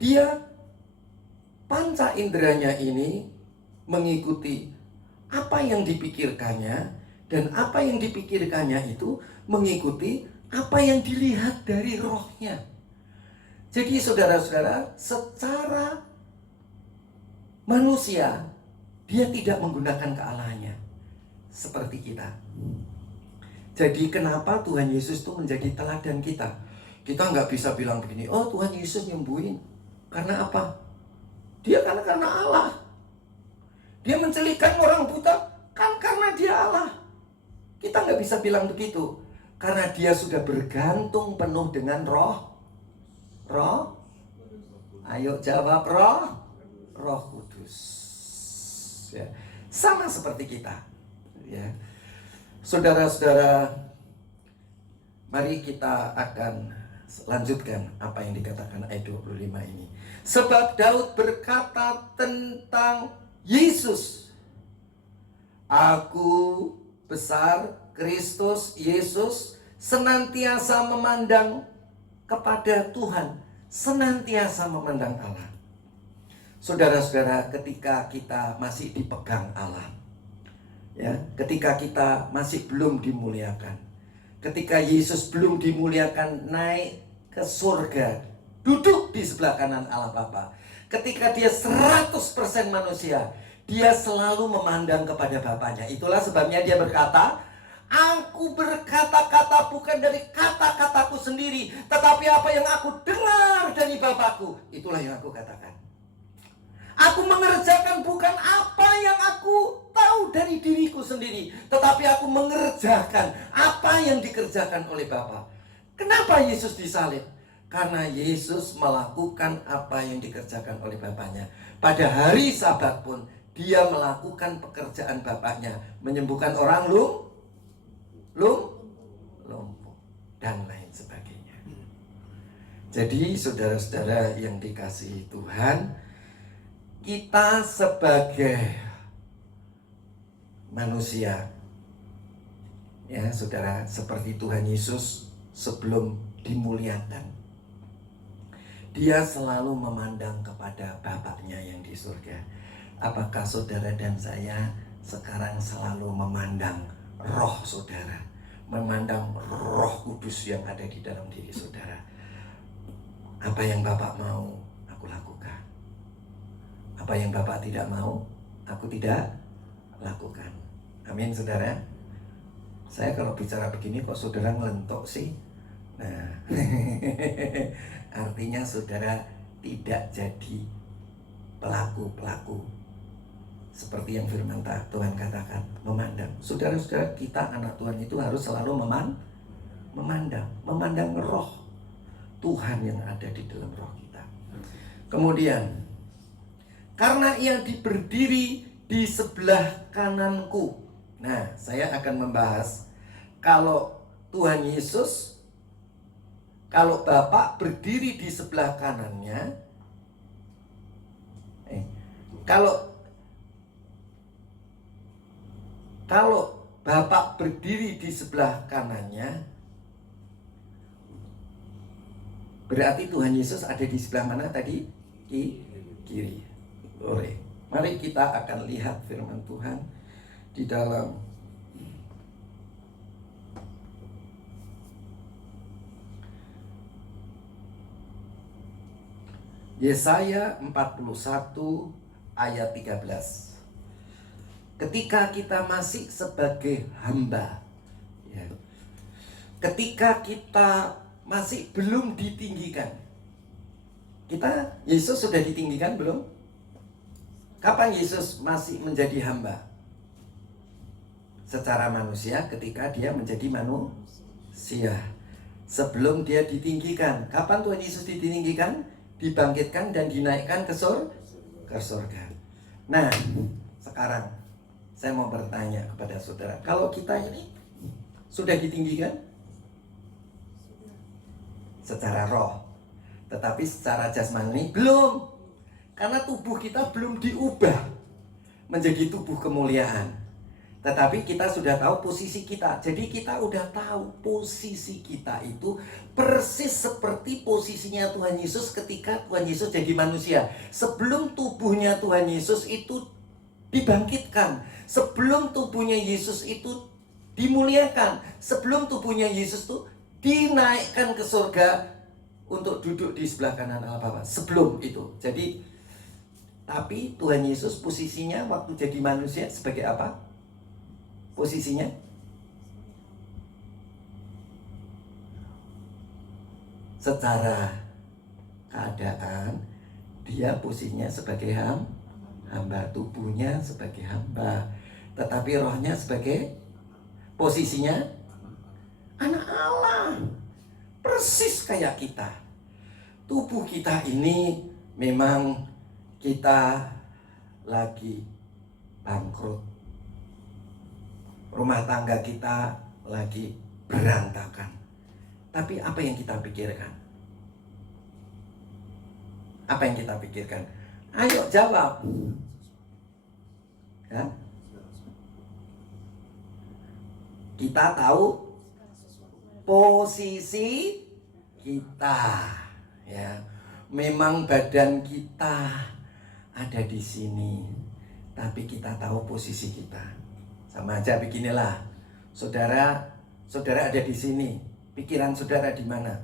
dia panca inderanya ini mengikuti apa yang dipikirkannya, dan apa yang dipikirkannya itu mengikuti apa yang dilihat dari rohnya. Jadi saudara-saudara, secara manusia dia tidak menggunakan kealahannya seperti kita. Jadi kenapa Tuhan Yesus itu menjadi teladan kita? Kita nggak bisa bilang begini, oh Tuhan Yesus nyembuhin. Karena apa? Dia karena Allah. Dia mencelikakan orang buta kan karena dia Allah. Kita nggak bisa bilang begitu, karena dia sudah bergantung penuh dengan roh. Ayo jawab, roh kudus. Ya. Sama seperti kita. Ya. Saudara-saudara, mari kita akan lanjutkan apa yang dikatakan ayat 25 ini. Sebab Daud berkata tentang Yesus, aku besar Kristus Yesus senantiasa memandang kepada Tuhan, senantiasa memandang Allah. Saudara-saudara, ketika kita masih dipegang Allah, ya, ketika kita masih belum dimuliakan, ketika Yesus belum dimuliakan naik ke surga, duduk di sebelah kanan Allah Bapa, ketika dia 100% manusia, dia selalu memandang kepada Bapaknya. Itulah sebabnya dia berkata, aku berkata-kata bukan dari kata-kataku sendiri, tetapi apa yang aku dengar dari Bapakku, itulah yang aku katakan. Aku mengerjakan bukan apa yang aku tahu dari diriku sendiri, tetapi aku mengerjakan apa yang dikerjakan oleh Bapa. Kenapa Yesus disalib? Karena Yesus melakukan apa yang dikerjakan oleh Bapaknya. Pada hari Sabat pun dia melakukan pekerjaan Bapaknya, menyembuhkan orang lumpuh dan lain sebagainya. Jadi saudara-saudara yang dikasihi Tuhan, kita sebagai manusia, ya saudara, seperti Tuhan Yesus sebelum dimuliakan, dia selalu memandang kepada Bapaknya yang di surga. Apakah saudara dan saya sekarang selalu memandang roh saudara, memandang Roh Kudus yang ada di dalam diri saudara? Apa yang Bapak mau, aku lakukan. Apa yang Bapak tidak mau, aku tidak lakukan. Amin saudara. Saya kalau bicara begini kok saudara ngelentok sih? Nah, artinya saudara tidak jadi pelaku-pelaku seperti yang firman Tuhan katakan, memandang. Saudara-saudara, kita anak Tuhan itu harus selalu memandang roh Tuhan yang ada di dalam roh kita. Kemudian, karena ia berdiri di sebelah kananku. Nah, saya akan membahas kalau Tuhan Yesus, kalau Bapa berdiri di sebelah kanannya, kalau Bapa berdiri di sebelah kanannya, berarti Tuhan Yesus ada di sebelah mana tadi? Kiri. Boleh. Mari kita akan lihat firman Tuhan di dalam Yesaya 41 ayat 13. Ketika kita masih sebagai hamba, ya, ketika kita masih belum ditinggikan, Yesus sudah ditinggikan belum? Kapan Yesus masih menjadi hamba? Secara manusia ketika dia menjadi manusia. Sebelum dia ditinggikan. Kapan Tuhan Yesus ditinggikan? Dibangkitkan dan dinaikkan ke surga. Nah, sekarang saya mau bertanya kepada saudara, kalau kita ini sudah ditinggikan? Secara roh. Tetapi secara jasmani belum. Karena tubuh kita belum diubah menjadi tubuh kemuliaan. Tetapi kita sudah tahu posisi kita. Jadi kita udah tahu posisi kita itu persis seperti posisinya Tuhan Yesus ketika Tuhan Yesus jadi manusia. Sebelum tubuhnya Tuhan Yesus itu dibangkitkan, sebelum tubuhnya Yesus itu dimuliakan, sebelum tubuhnya Yesus itu dinaikkan ke surga untuk duduk di sebelah kanan Allah Bapa. Sebelum itu. Jadi tapi Tuhan Yesus posisinya waktu jadi manusia sebagai apa? Posisinya secara keadaan dia posisinya sebagai hamba, tubuhnya sebagai hamba, tetapi rohnya sebagai posisinya anak Allah. Persis kayak kita. Tubuh kita ini memang kita lagi bangkrut. Rumah tangga kita lagi berantakan. Tapi apa yang kita pikirkan? Apa yang kita pikirkan? Ayo jawab. Ya? Kita tahu posisi kita, ya. Memang badan kita ada di sini, tapi kita tahu posisi kita. Sama aja beginilah, saudara ada di sini, pikiran saudara di mana?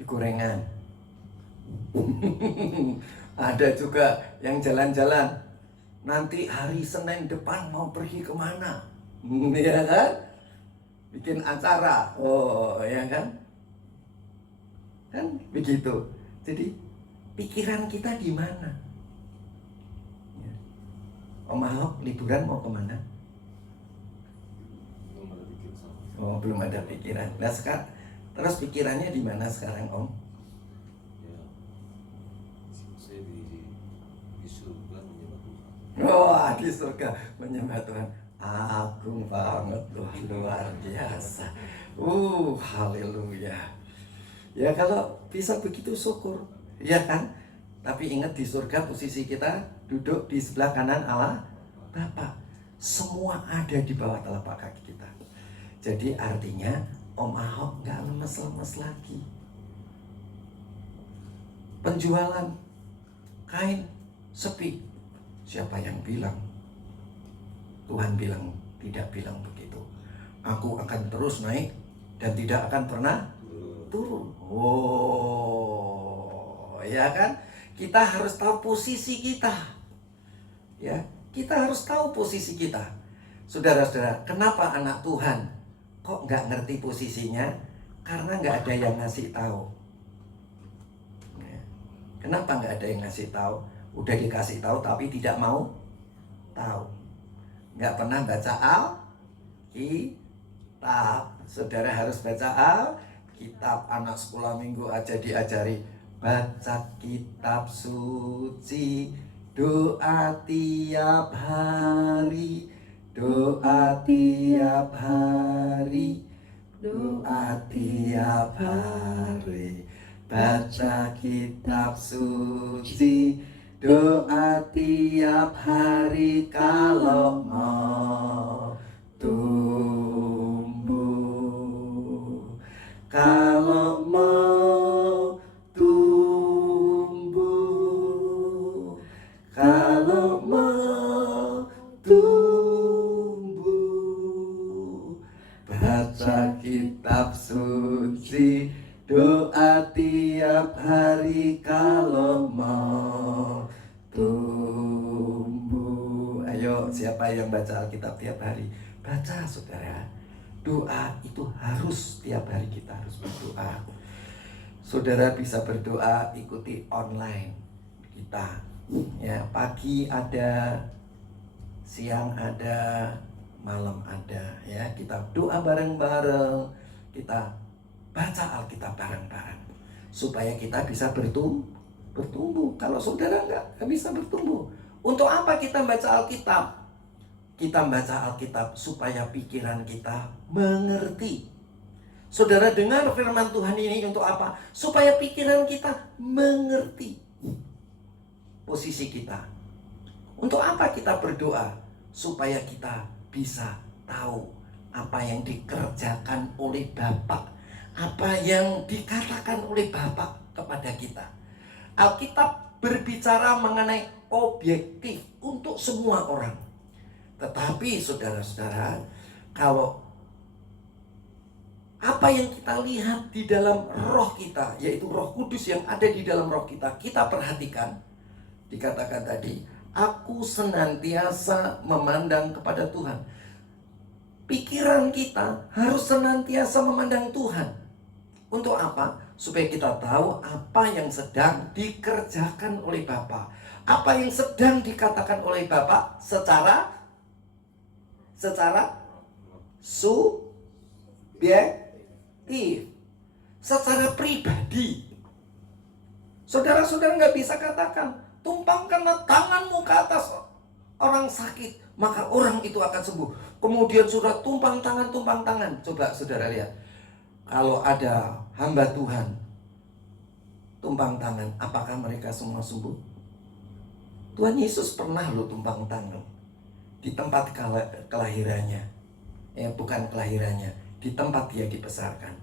Di gorengan. Ada juga yang jalan-jalan, nanti hari Senin depan mau pergi kemana, ya kan? Bikin acara, oh ya kan? Kan begitu. Jadi pikiran kita di mana? Ya. Om Ahok liburan mau kemana? Belum ada pikir sama. Oh, belum ada pikiran. Nah sekarang, terus pikirannya di mana sekarang, Om? Ya, saya di surga menyembah Tuhan. Oh, di surga menyembah Tuhan. Agung banget loh, luar biasa. Haleluya. Ya kalau bisa begitu syukur, ya kan? Tapi ingat di surga posisi kita duduk di sebelah kanan Allah Bapa. Semua ada di bawah telapak kaki kita. Jadi artinya Om Ahok nggak lemes-lemes lagi. Penjualan kain sepi. Siapa yang bilang? Tuhan bilang, tidak bilang begitu. Aku akan terus naik dan tidak akan pernah turun. Oh, ya kan? Kita harus tahu posisi kita. Ya, kita harus tahu posisi kita. Saudara-saudara, kenapa anak Tuhan kok nggak ngerti posisinya? Karena nggak ada yang ngasih tahu. Ya. Kenapa nggak ada yang ngasih tahu? Udah dikasih tahu tapi tidak mau tahu. Nggak pernah baca Alkitab. Saudara harus baca Alkitab. Anak sekolah minggu aja diajari baca kitab suci, doa tiap hari, doa tiap hari, doa tiap hari. Baca kitab suci, doa tiap hari kalau mau tumbuh. Kalau mau tumbuh, kalau mau tumbuh, baca kitab suci, doa tiap hari kalau mau tumbuh. Ayo, siapa yang baca Alkitab tiap hari? Baca, saudara. Doa itu harus tiap hari, kita harus berdoa. Saudara bisa berdoa, ikuti online kita. Ya, pagi ada, siang ada, malam ada. Ya, kita doa bareng-bareng. Kita baca Alkitab bareng-bareng supaya kita bisa bertumbuh. Kalau saudara nggak bisa bertumbuh, untuk apa kita baca Alkitab? Kita baca Alkitab supaya pikiran kita mengerti. Saudara dengar firman Tuhan ini untuk apa? Supaya pikiran kita mengerti posisi kita. Untuk apa kita berdoa? Supaya kita bisa tahu apa yang dikerjakan oleh Bapa, apa yang dikatakan oleh Bapa kepada kita. Alkitab berbicara mengenai objektif untuk semua orang. Tetapi saudara-saudara, kalau apa yang kita lihat di dalam roh kita, yaitu Roh Kudus yang ada di dalam roh kita, kita perhatikan. Dikatakan tadi, aku senantiasa memandang kepada Tuhan. Pikiran kita harus senantiasa memandang Tuhan. Untuk apa? Supaya kita tahu apa yang sedang dikerjakan oleh Bapa, apa yang sedang dikatakan oleh Bapa secara subjektif, secara pribadi. Saudara-saudara nggak bisa katakan, tumpangkanlah tanganmu ke atas orang sakit, maka orang itu akan sembuh. Kemudian sudah tumpang tangan. Coba saudara lihat, kalau ada hamba Tuhan tumpang tangan, apakah mereka semua sembuh? Tuhan Yesus pernah loh tumpang tangan di tempat kelahirannya. ya, bukan kelahirannya, di tempat dia dibesarkan.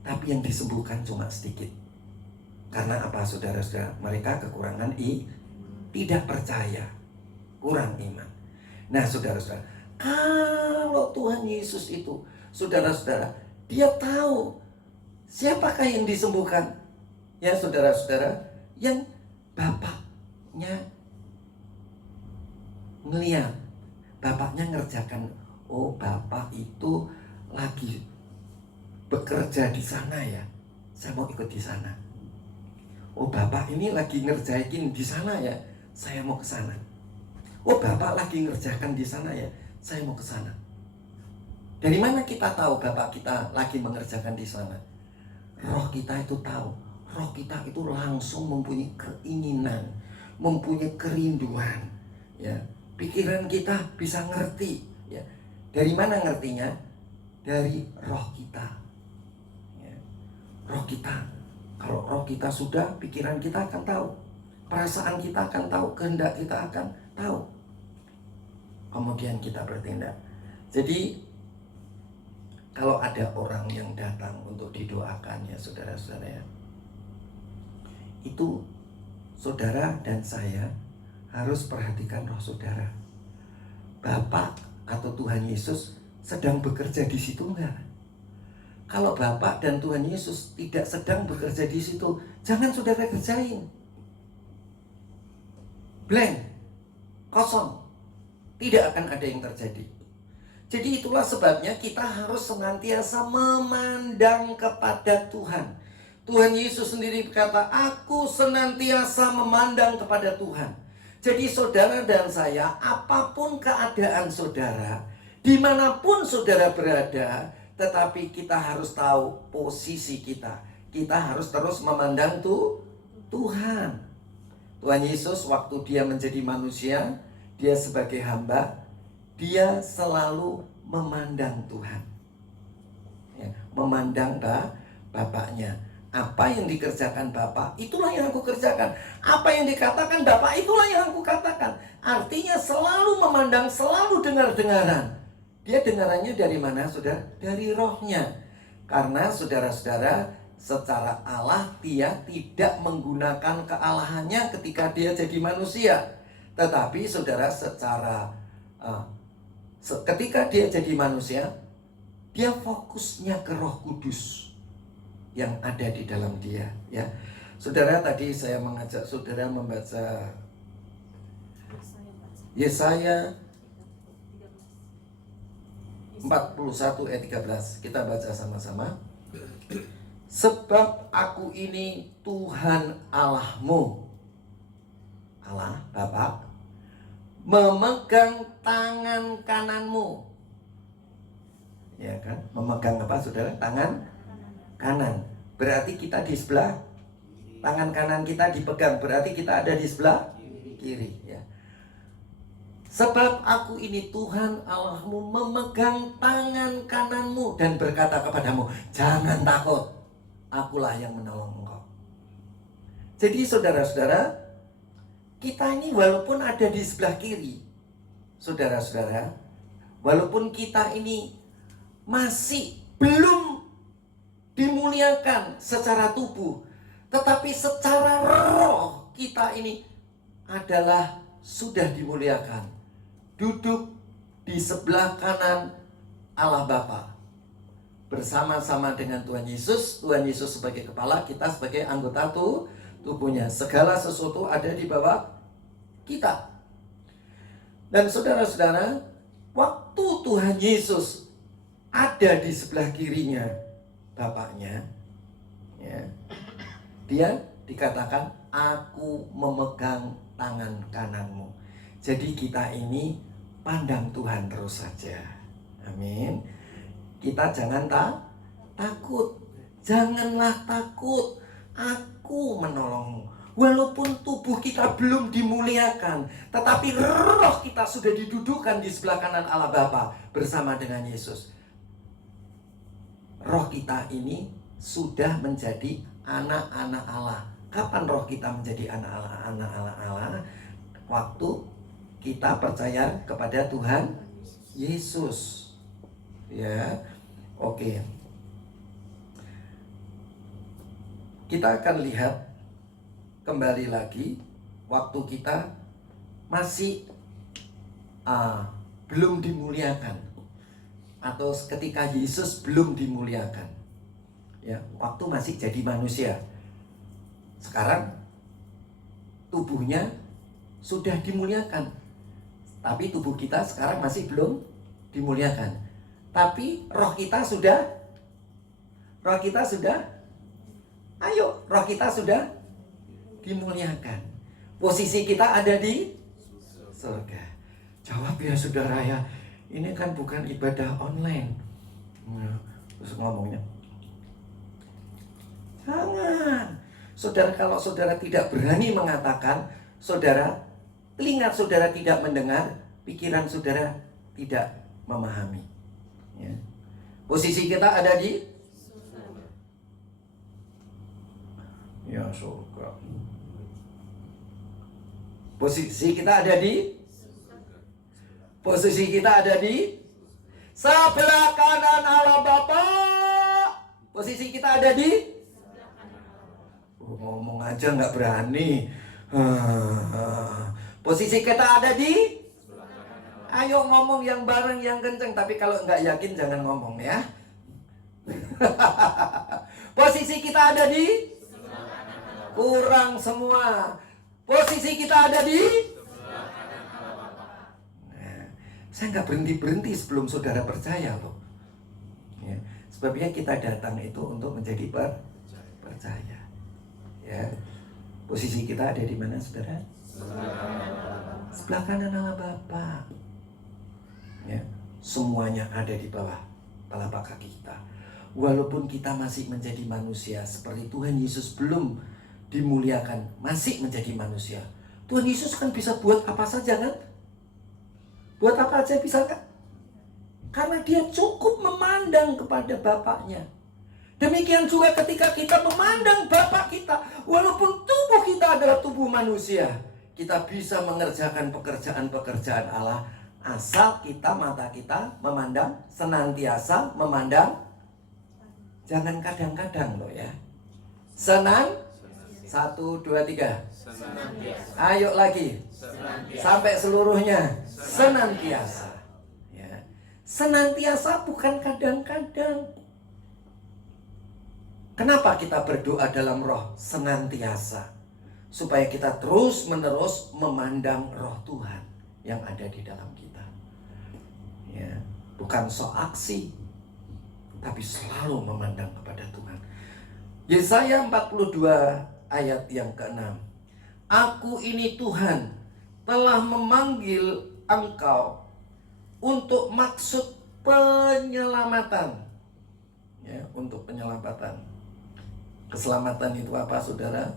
Tapi yang disembuhkan cuma sedikit. Karena apa, saudara-saudara? Mereka kekurangan tidak percaya, kurang iman. Nah, saudara-saudara, kalau Tuhan Yesus itu, saudara-saudara, dia tahu siapakah yang disembuhkan. Ya, saudara-saudara, yang bapaknya ngeliat, bapaknya ngerjakan. Oh, bapak itu lagi bekerja di sana ya, saya mau ikut di sana. Oh, bapak ini lagi ngerjain di sana ya, saya mau ke sana. Oh, bapak lagi ngerjakan di sana ya, saya mau ke sana. Dari mana kita tahu bapak kita lagi mengerjakan di sana? Roh kita itu tahu. Roh kita itu langsung mempunyai keinginan, mempunyai kerinduan. Ya, pikiran kita bisa ngerti. Ya, dari mana ngertinya? Dari roh kita. Ya, roh kita. Kalau roh kita sudah, pikiran kita akan tahu, perasaan kita akan tahu, kehendak kita akan tahu. Kemudian kita bertindak. Jadi kalau ada orang yang datang untuk didoakan, ya saudara-saudara ya, itu saudara dan saya harus perhatikan roh saudara. Bapak atau Tuhan Yesus sedang bekerja di situ enggak? Kalau Bapak dan Tuhan Yesus tidak sedang bekerja di situ, jangan saudara kerjain. Blank, kosong, tidak akan ada yang terjadi. Jadi itulah sebabnya kita harus senantiasa memandang kepada Tuhan. Tuhan Yesus sendiri berkata, aku senantiasa memandang kepada Tuhan. Jadi saudara dan saya, apapun keadaan saudara, dimanapun saudara berada, tetapi kita harus tahu posisi kita. Kita harus terus memandang Tuhan. Tuhan Yesus waktu dia menjadi manusia, dia sebagai hamba, dia selalu memandang Tuhan. Ya, memandang Bapaknya. Apa yang dikerjakan Bapak, itulah yang aku kerjakan. Apa yang dikatakan Bapak, itulah yang aku katakan. Artinya selalu memandang, selalu dengar-dengaran. Dia dengarannya dari mana, saudara? Dari rohnya. Karena saudara-saudara, secara Allah dia tidak menggunakan kealahannya ketika dia jadi manusia. Tetapi saudara, secara ketika dia jadi manusia, dia fokusnya ke Roh Kudus yang ada di dalam dia, ya. Saudara, tadi saya mengajak saudara membaca Yesaya 41 ayat 13. Kita baca sama-sama. Sebab aku ini Tuhan Allahmu, Allah Bapa, memegang tangan kananmu. Ya kan? Memegang apa saudara? Tangan kanan. Berarti kita di sebelah, tangan kanan kita dipegang, berarti kita ada di sebelah kiri, ya. Sebab aku ini Tuhan Allahmu memegang tangan kananmu dan berkata kepadamu, jangan takut, akulah yang menolong engkau. Jadi saudara-saudara, kita ini walaupun ada di sebelah kiri, saudara-saudara, walaupun kita ini masih belum dimuliakan secara tubuh, tetapi secara roh kita ini adalah sudah dimuliakan, duduk di sebelah kanan Allah Bapa bersama-sama dengan Tuhan Yesus. Tuhan Yesus sebagai kepala, kita sebagai anggota tubuhnya. Segala sesuatu ada di bawah kita. Dan saudara-saudara, waktu Tuhan Yesus ada di sebelah kirinya Bapaknya, ya, dia dikatakan aku memegang tangan kananmu. Jadi kita ini pandang Tuhan terus saja. Amin. Kita jangan takut. Janganlah takut. Aku menolongmu. Walaupun tubuh kita belum dimuliakan, tetapi roh kita sudah didudukan di sebelah kanan Allah Bapa bersama dengan Yesus. Roh kita ini sudah menjadi anak-anak Allah. Kapan roh kita menjadi anak-anak Allah? Waktu kita percaya kepada Tuhan Yesus. Ya, oke. Kita akan lihat kembali lagi waktu kita masih belum dimuliakan, atau ketika Yesus belum dimuliakan. Ya, waktu masih jadi manusia. Sekarang tubuhnya sudah dimuliakan, tapi tubuh kita sekarang masih belum dimuliakan. Tapi roh kita sudah dimuliakan. Posisi kita ada di surga. Jawab ya saudara ya, ini kan bukan ibadah online. Terus ngomongnya, jangan. Saudara, kalau saudara tidak berani mengatakan, telinga saudara tidak mendengar, pikiran saudara tidak memahami. Ya. Posisi kita ada di surga. Posisi kita ada di sebelah kanan Allah Bapa. Posisi kita ada di ngomong aja nggak berani. Posisi kita ada di, ayo ngomong yang bareng yang kenceng. Tapi kalau nggak yakin jangan ngomong ya. Posisi kita ada di, kurang semua. Posisi kita ada di, saya nggak berhenti sebelum saudara percaya loh. Ya, sebabnya kita datang itu untuk menjadi percaya. Ya, posisi kita ada di mana saudara? Sebelah kanan Allah Bapa. Ya, semuanya ada di bawah telapak kaki kita. Walaupun kita masih menjadi manusia, seperti Tuhan Yesus belum dimuliakan, masih menjadi manusia. Tuhan Yesus kan bisa buat apa saja kan? Buat apa aja bisa kan? Karena dia cukup memandang kepada Bapaknya. Demikian juga ketika kita memandang Bapa kita, walaupun tubuh kita adalah tubuh manusia, kita bisa mengerjakan pekerjaan-pekerjaan Allah, asal mata kita memandang, senantiasa memandang. Jangan kadang-kadang loh ya. 1, 2, 3. Ayo lagi. Sampai seluruhnya. Senantiasa. Ya. Senantiasa bukan kadang-kadang. Kenapa kita berdoa dalam roh senantiasa? Supaya kita terus-menerus memandang roh Tuhan yang ada di dalam kita. Ya, bukan sok aksi, tapi selalu memandang kepada Tuhan. Yesaya 42 ayat yang ke-6. Aku ini Tuhan telah memanggil engkau untuk maksud penyelamatan. Ya, untuk penyelamatan. Keselamatan itu apa saudara?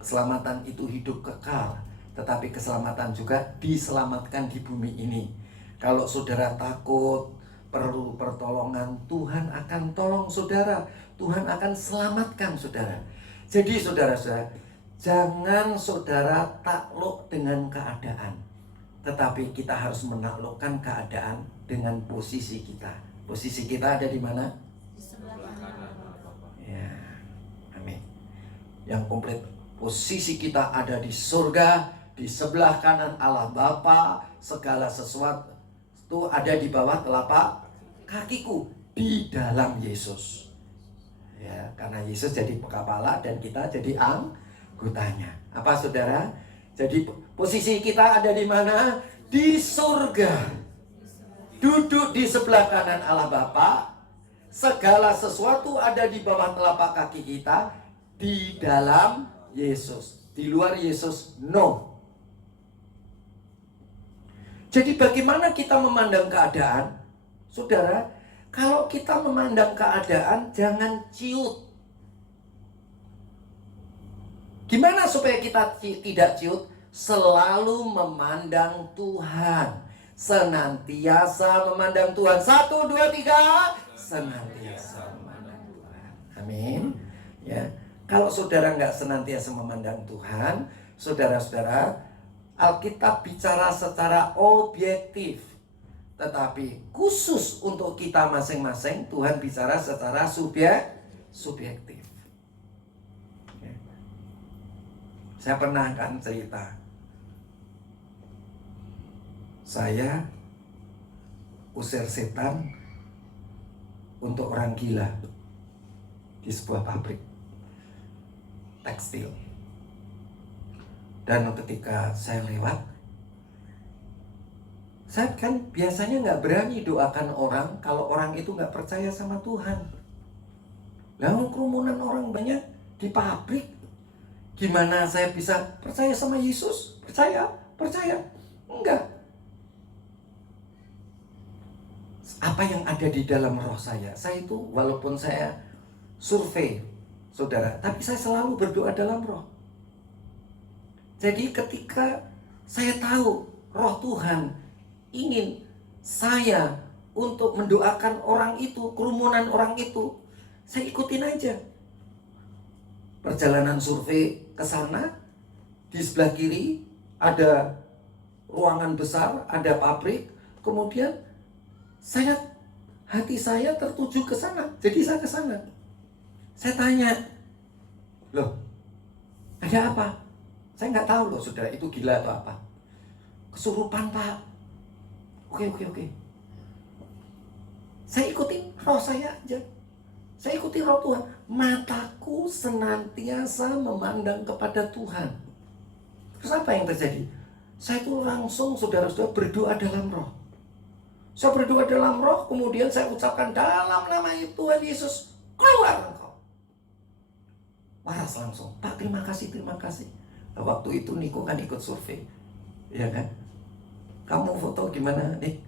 Keselamatan itu hidup kekal, tetapi keselamatan juga diselamatkan di bumi ini. Kalau saudara takut, perlu pertolongan, Tuhan akan tolong saudara. Tuhan akan selamatkan saudara. Jadi saudara-saudara, jangan saudara takluk dengan keadaan, tetapi kita harus menaklukkan keadaan dengan posisi kita. Posisi kita ada di mana? Di sebelah kanan. Ya, amin. Yang komplit, posisi kita ada di surga, di sebelah kanan Allah Bapa. Segala sesuatu itu ada di bawah telapak kakiku, di dalam Yesus. Ya, karena Yesus jadi kepala dan kita jadi anggotanya. Apa saudara? Jadi posisi kita ada di mana? Di surga. Duduk di sebelah kanan Allah Bapa. Segala sesuatu ada di bawah telapak kaki kita, di dalam Yesus. Di luar Yesus, no. Jadi bagaimana kita memandang keadaan? Saudara, kalau kita memandang keadaan, jangan ciut. Gimana supaya kita tidak ciut? Selalu memandang Tuhan. Senantiasa memandang Tuhan. 1, 2, 3. Senantiasa memandang Tuhan. Amin. Ya. Kalau saudara nggak senantiasa memandang Tuhan, saudara-saudara, Alkitab bicara secara objektif. Tetapi khusus untuk kita masing-masing, Tuhan bicara secara subjektif. Oke. Saya pernah kan cerita, saya usir setan untuk orang gila di sebuah pabrik tekstil. Dan ketika saya lewat, saya kan biasanya nggak berani doakan orang kalau orang itu nggak percaya sama Tuhan. Lalu kerumunan orang banyak di pabrik, gimana saya bisa percaya sama Yesus? Percaya? Enggak. Apa yang ada di dalam roh saya itu walaupun saya survei, saudara, tapi saya selalu berdoa dalam roh. Jadi ketika saya tahu roh Tuhan ingin saya untuk mendoakan orang itu, kerumunan orang itu, saya ikutin aja. Perjalanan survei ke sana, di sebelah kiri ada ruangan besar, ada pabrik, kemudian hati saya tertuju ke sana, jadi saya ke sana. Saya tanya, loh, ada apa? Saya nggak tahu loh, saudara, itu gila atau apa. Kesurupan, Pak. Oke. Saya ikutin roh saya aja. Saya ikutin roh Tuhan. Mataku senantiasa memandang kepada Tuhan. Terus apa yang terjadi? Saya itu langsung, saudara-saudara, berdoa dalam roh. Saya berdoa dalam roh, kemudian saya ucapkan dalam nama Tuhan Yesus, keluar engkau. Waras langsung, Pak, terima kasih. Nah, waktu itu Niko kan ikut survei, ya kan? Kamu foto gimana, Nik?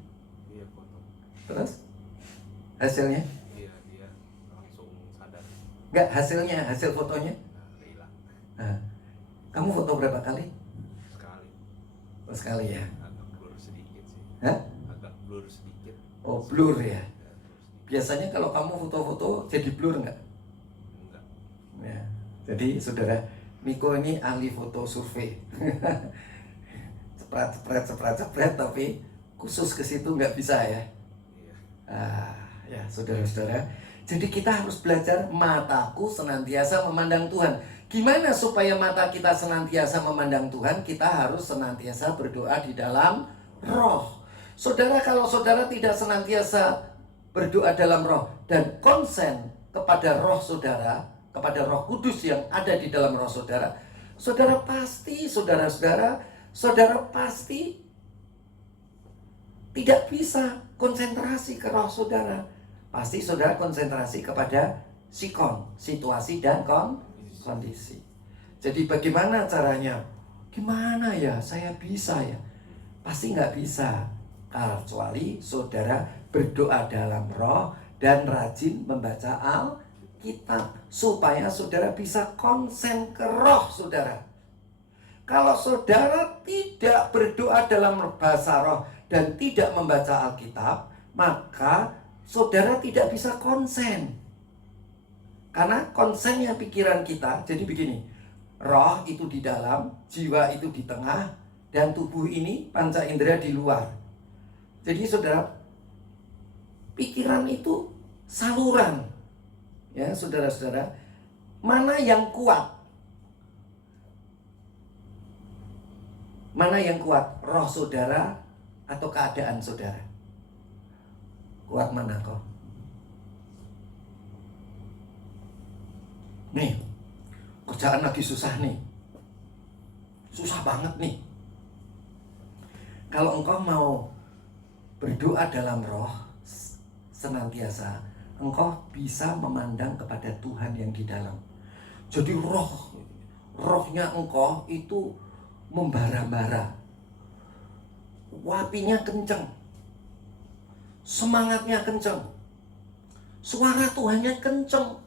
Iya, foto. Terus hasilnya? Iya, dia langsung sadar. Enggak, hasil fotonya? Hilang. Nah, kamu foto berapa kali? Sekali. Oh, sekali ya. Agak blur sedikit sih. Hah? Agak blur sedikit. Oh, blur ya. Ya, blur sedikit. Biasanya kalau kamu foto-foto jadi blur enggak? Enggak. Ya. Jadi saudara, Niko ini ahli foto survei. Cepret, tapi khusus ke situ nggak bisa ya. Iya. Ya saudara-saudara. Jadi kita harus belajar mataku senantiasa memandang Tuhan. Gimana supaya mata kita senantiasa memandang Tuhan? Kita harus senantiasa berdoa di dalam roh. Saudara, kalau saudara tidak senantiasa berdoa dalam roh dan konsen kepada roh saudara, kepada Roh Kudus yang ada di dalam roh saudara, saudara pasti tidak bisa konsentrasi ke roh saudara. Pasti saudara konsentrasi kepada sikon, situasi dan kondisi. Jadi bagaimana caranya? Gimana ya saya bisa ya? Pasti nggak bisa, kecuali saudara berdoa dalam roh dan rajin membaca Alkitab, supaya saudara bisa konsen ke roh saudara. Kalau saudara tidak berdoa dalam bahasa roh dan tidak membaca Alkitab, maka saudara tidak bisa konsen. Karena konsennya pikiran kita, jadi begini, roh itu di dalam, jiwa itu di tengah, dan tubuh ini panca indera di luar. Jadi saudara, pikiran itu saluran. Ya, saudara-saudara, mana yang kuat? Mana yang kuat? Roh saudara atau keadaan saudara? Kuat mana kok? Nih, kerjaan lagi susah nih. Susah banget nih. Kalau engkau mau berdoa dalam roh senantiasa, engkau bisa memandang kepada Tuhan yang di dalam. Jadi rohnya engkau itu membara-bara. Wapinya kenceng. Semangatnya kenceng. Suara Tuhannya kenceng.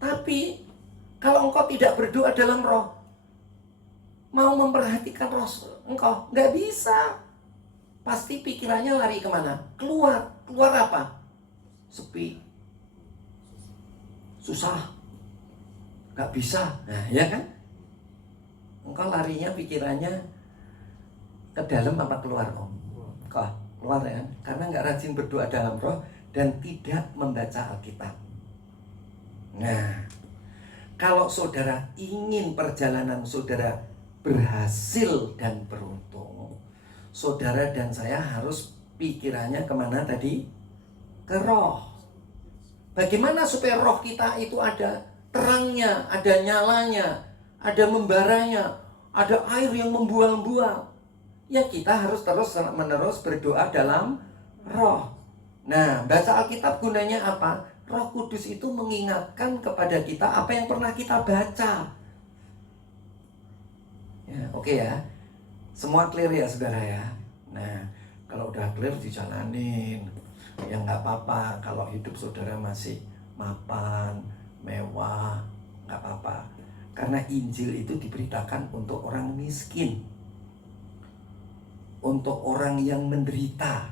Tapi kalau engkau tidak berdoa dalam roh, mau memperhatikan roh engkau, nggak bisa. Pasti pikirannya lari kemana? Keluar apa? Sepi, susah, nggak bisa. Nah, ya kan? Engkau larinya pikirannya ke dalam apa keluar, Om? Kok keluar ya, karena nggak rajin berdoa dalam roh dan tidak membaca Alkitab. Nah, kalau saudara ingin perjalanan saudara berhasil dan beruntung, saudara dan saya harus pikirannya kemana tadi? Ke roh. Bagaimana supaya roh kita itu ada terangnya, ada nyalanya, ada membaranya, ada air yang membual-bual? Ya kita harus terus-menerus berdoa dalam roh. Nah, baca Alkitab gunanya apa? Roh Kudus itu mengingatkan kepada kita apa yang pernah kita baca. Ya, oke ya. Semua clear ya saudara ya. Nah, kalau udah clear dijalanin. Ya nggak apa-apa kalau hidup saudara masih mapan, mewah, nggak apa-apa. Karena Injil itu diberitakan untuk orang miskin, untuk orang yang menderita,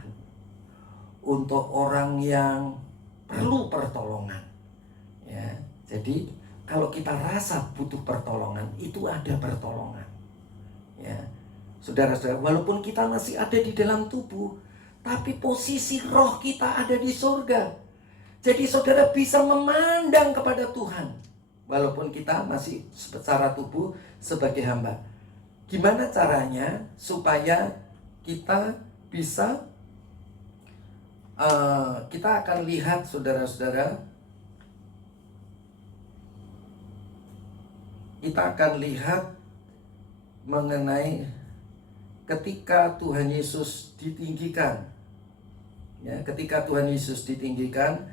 untuk orang yang perlu pertolongan. Ya, jadi kalau kita rasa butuh pertolongan, itu ada pertolongan. Ya, saudara-saudara, walaupun kita masih ada di dalam tubuh, tapi posisi roh kita ada di surga. Jadi saudara bisa memandang kepada Tuhan, walaupun kita masih secara tubuh sebagai hamba. Gimana caranya supaya kita bisa kita akan lihat saudara-saudara, kita akan lihat mengenai ketika Tuhan Yesus ditinggikan. Ya, ketika Tuhan Yesus ditinggikan,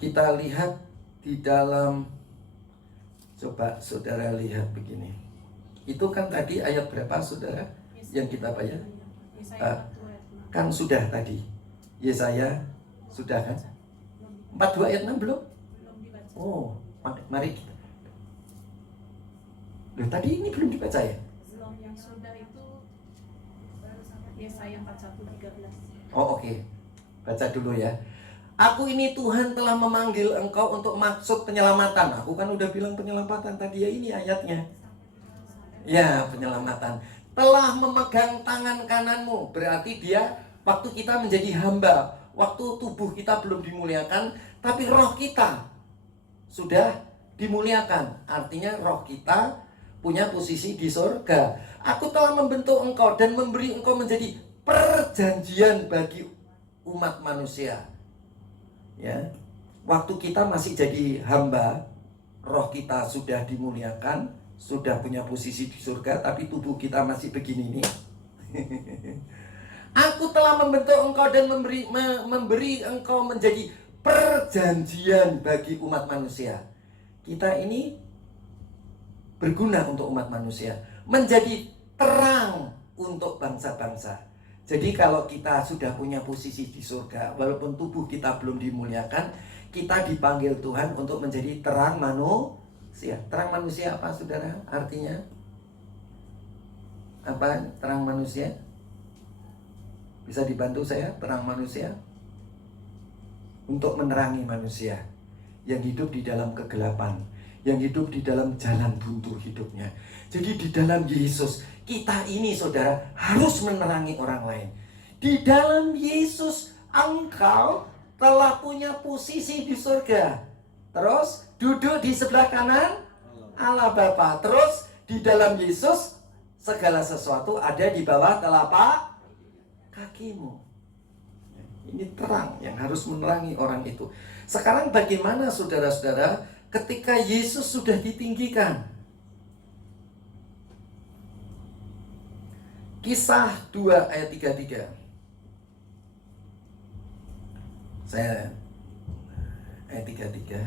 kita lihat di dalam, coba saudara lihat begini. Itu kan tadi ayat berapa saudara yang kita baca? Kan sudah tadi Yesaya sudah kan 42 ayat 6 belum? Oh, mari kita. Loh, tadi ini belum dibaca ya? Belum, yang sudah itu Yesaya 41:13. Oh oke. Baca dulu ya. Aku ini Tuhan telah memanggil engkau untuk maksud penyelamatan. Aku kan udah bilang penyelamatan tadi ya, ini ayatnya. Ya, penyelamatan. Telah memegang tangan kananmu. Berarti dia waktu kita menjadi hamba, waktu tubuh kita belum dimuliakan, tapi roh kita sudah dimuliakan. Artinya roh kita punya posisi di surga. Aku telah membentuk engkau dan memberi engkau menjadi perjanjian bagi umat manusia. Ya, waktu kita masih jadi hamba, roh kita sudah dimuliakan, sudah punya posisi di surga, tapi tubuh kita masih begini nih. Aku telah membentuk engkau dan memberi engkau menjadi perjanjian bagi umat manusia. Kita ini berguna untuk umat manusia, menjadi terang untuk bangsa-bangsa. Jadi kalau kita sudah punya posisi di surga, walaupun tubuh kita belum dimuliakan, kita dipanggil Tuhan untuk menjadi terang manusia. Terang manusia apa saudara? Artinya apa terang manusia? Bisa dibantu saya? Terang manusia untuk menerangi manusia yang hidup di dalam kegelapan, yang hidup di dalam jalan buntu hidupnya. Jadi di dalam Yesus, kita ini saudara harus menerangi orang lain. Di dalam Yesus engkau telah punya posisi di surga. Terus duduk di sebelah kanan Allah Bapa. Terus di dalam Yesus segala sesuatu ada di bawah telapak kakimu. Ini terang yang harus menerangi orang itu. Sekarang bagaimana saudara-saudara ketika Yesus sudah ditinggikan? Kisah 2 ayat 33. Saya ayat 33.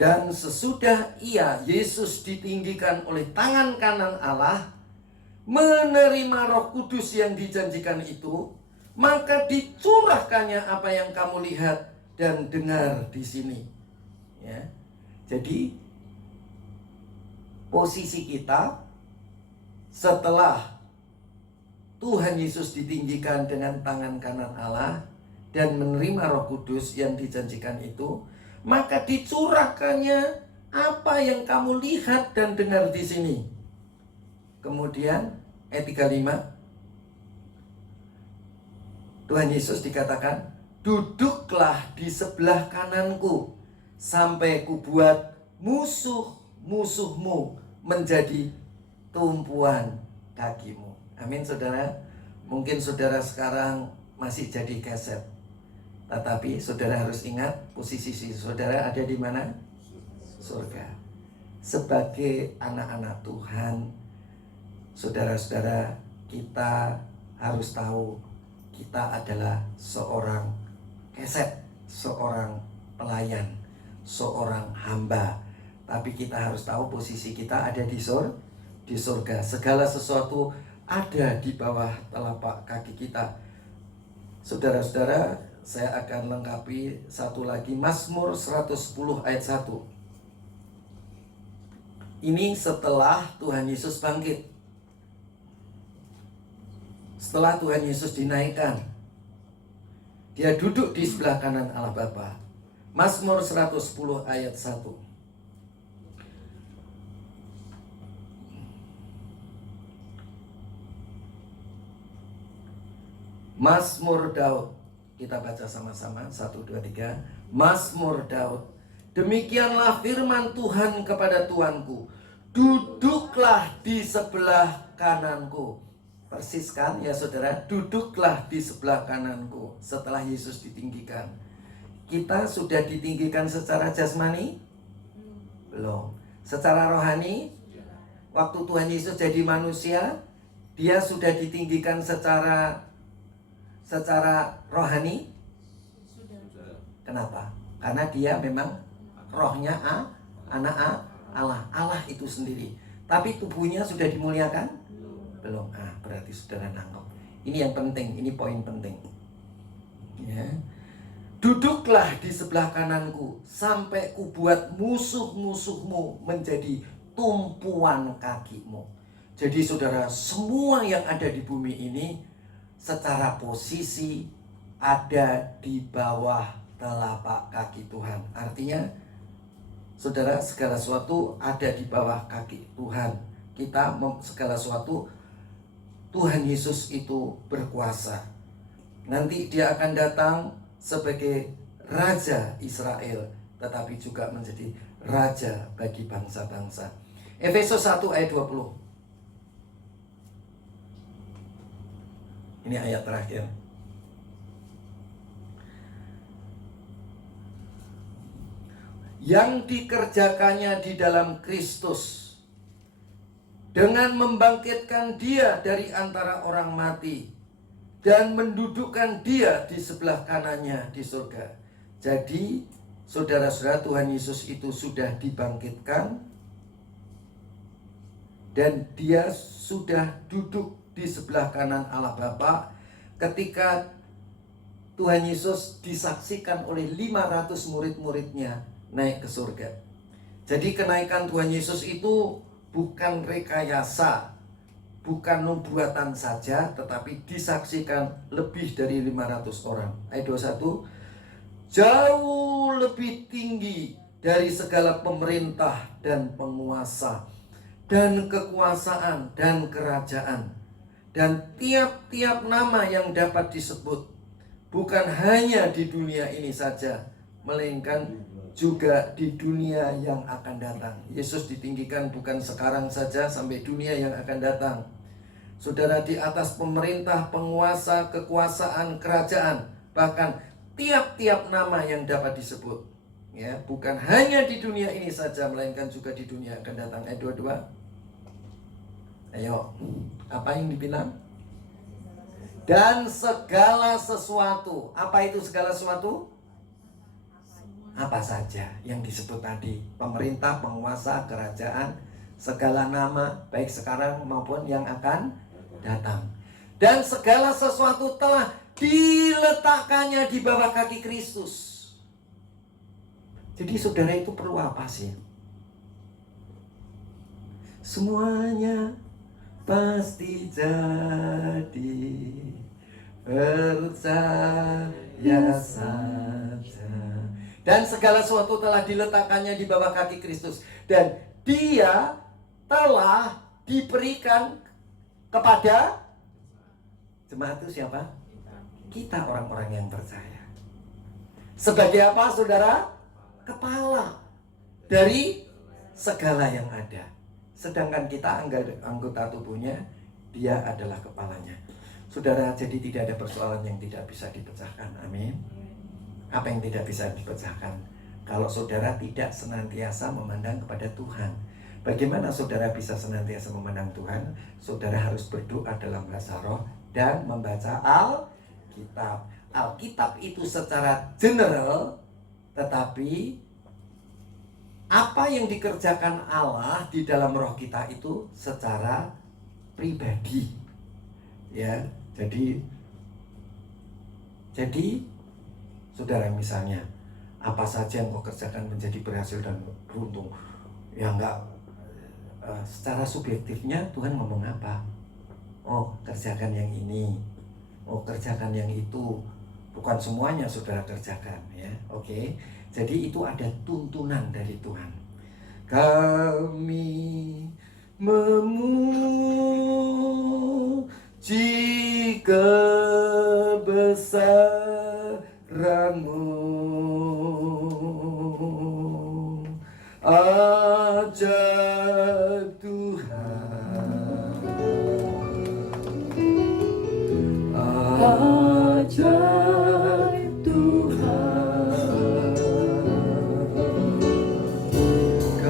Dan sesudah ia, Yesus, ditinggikan oleh tangan kanan Allah, menerima Roh Kudus yang dijanjikan itu, maka dicurahkannya apa yang kamu lihat dan dengar di sini. Ya. Jadi posisi kita setelah Tuhan Yesus ditinggikan dengan tangan kanan Allah, dan menerima Roh Kudus yang dijanjikan itu, maka dicurahkannya apa yang kamu lihat dan dengar di sini. Kemudian ayat 35, Tuhan Yesus dikatakan, duduklah di sebelah kananku sampai kubuat musuh-musuhmu menjadi tumpuan kakimu. Amin saudara. Mungkin saudara sekarang masih jadi keset, tetapi saudara harus ingat posisi saudara ada di mana? Surga. Sebagai anak-anak Tuhan, saudara-saudara, kita harus tahu kita adalah seorang keset, seorang pelayan, seorang hamba. Tapi kita harus tahu posisi kita ada di surga. Segala sesuatu ada di bawah telapak kaki kita. Saudara-saudara, saya akan lengkapi satu lagi, Mazmur 110 ayat 1. Ini setelah Tuhan Yesus bangkit. Setelah Tuhan Yesus dinaikkan, Dia duduk di sebelah kanan Allah Bapa. Mazmur 110 ayat 1. Mazmur Daud. Kita baca sama-sama, 1, 2, 3. Mazmur Daud. Demikianlah firman Tuhan kepada Tuanku, duduklah di sebelah kananku. Persis kan ya saudara, duduklah di sebelah kananku. Setelah Yesus ditinggikan, kita sudah ditinggikan secara jasmani? Belum. Secara rohani? Waktu Tuhan Yesus jadi manusia, Dia sudah ditinggikan secara rohani? Kenapa? Karena Dia memang rohnya anak Allah. Allah itu sendiri. Tapi tubuhnya sudah dimuliakan? Belum. Berarti saudara nangkep. Ini yang penting, ini poin penting. Ya. Duduklah di sebelah kananku sampai kubuat musuh-musuhmu menjadi tumpuan kakimu. Jadi saudara, semua yang ada di bumi ini secara posisi ada di bawah telapak kaki Tuhan. Artinya saudara, segala sesuatu ada di bawah kaki Tuhan. Segala sesuatu, Tuhan Yesus itu berkuasa. Nanti Dia akan datang sebagai Raja Israel, tetapi juga menjadi Raja bagi bangsa-bangsa. Efesus 1 ayat 20. Ini ayat terakhir. Yang dikerjakannya di dalam Kristus dengan membangkitkan Dia dari antara orang mati dan mendudukkan Dia di sebelah kanannya di surga. Jadi saudara-saudara, Tuhan Yesus itu sudah dibangkitkan dan Dia sudah duduk di sebelah kanan Allah Bapa ketika Tuhan Yesus disaksikan oleh 500 murid-muridnya naik ke surga. Jadi kenaikan Tuhan Yesus itu bukan rekayasa, bukan nubuatan saja, tetapi disaksikan lebih dari 500 orang. Ayat 21, jauh lebih tinggi dari segala pemerintah dan penguasa dan kekuasaan dan kerajaan dan tiap-tiap nama yang dapat disebut, bukan hanya di dunia ini saja, melainkan juga di dunia yang akan datang. Yesus ditinggikan bukan sekarang saja, sampai dunia yang akan datang. Saudara, di atas pemerintah, penguasa, kekuasaan, kerajaan, bahkan tiap-tiap nama yang dapat disebut, ya, bukan hanya di dunia ini saja, melainkan juga di dunia yang akan datang. Ayat 22. Ayo, apa yang dibilang? Dan segala sesuatu. Apa itu segala sesuatu? Apa saja yang disebut tadi, pemerintah, penguasa, kerajaan, segala nama, baik sekarang maupun yang akan datang. Dan segala sesuatu telah diletakkannya di bawah kaki Kristus. Jadi saudara, itu perlu apa sih? Semuanya pasti jadi percaya saja. Dan segala sesuatu telah diletakkannya di bawah kaki Kristus. Dan dia telah diberikan kepada jemaat itu siapa? Kita orang-orang yang percaya. Sebagai apa saudara? Kepala dari segala yang ada. Sedangkan kita anggota tubuhnya, dia adalah kepalanya. Saudara, jadi tidak ada persoalan yang tidak bisa dipecahkan. Amin. Apa yang tidak bisa dipecahkan? Kalau saudara tidak senantiasa memandang kepada Tuhan. Bagaimana saudara bisa senantiasa memandang Tuhan? Saudara harus berdoa dalam bahasa roh dan membaca Alkitab. Alkitab itu secara general, tetapi apa yang dikerjakan Allah di dalam roh kita itu secara pribadi. Ya, jadi saudara, misalnya apa saja yang kau kerjakan menjadi berhasil dan beruntung, ya enggak, secara subjektifnya Tuhan ngomong apa? Oh, kerjakan yang ini, oh kerjakan yang itu. Bukan semuanya saudara kerjakan, ya. Oke. Jadi itu ada tuntunan dari Tuhan. Kami memuji kebesaran-Mu, ajaib Tuhan, ajaib Tuhan,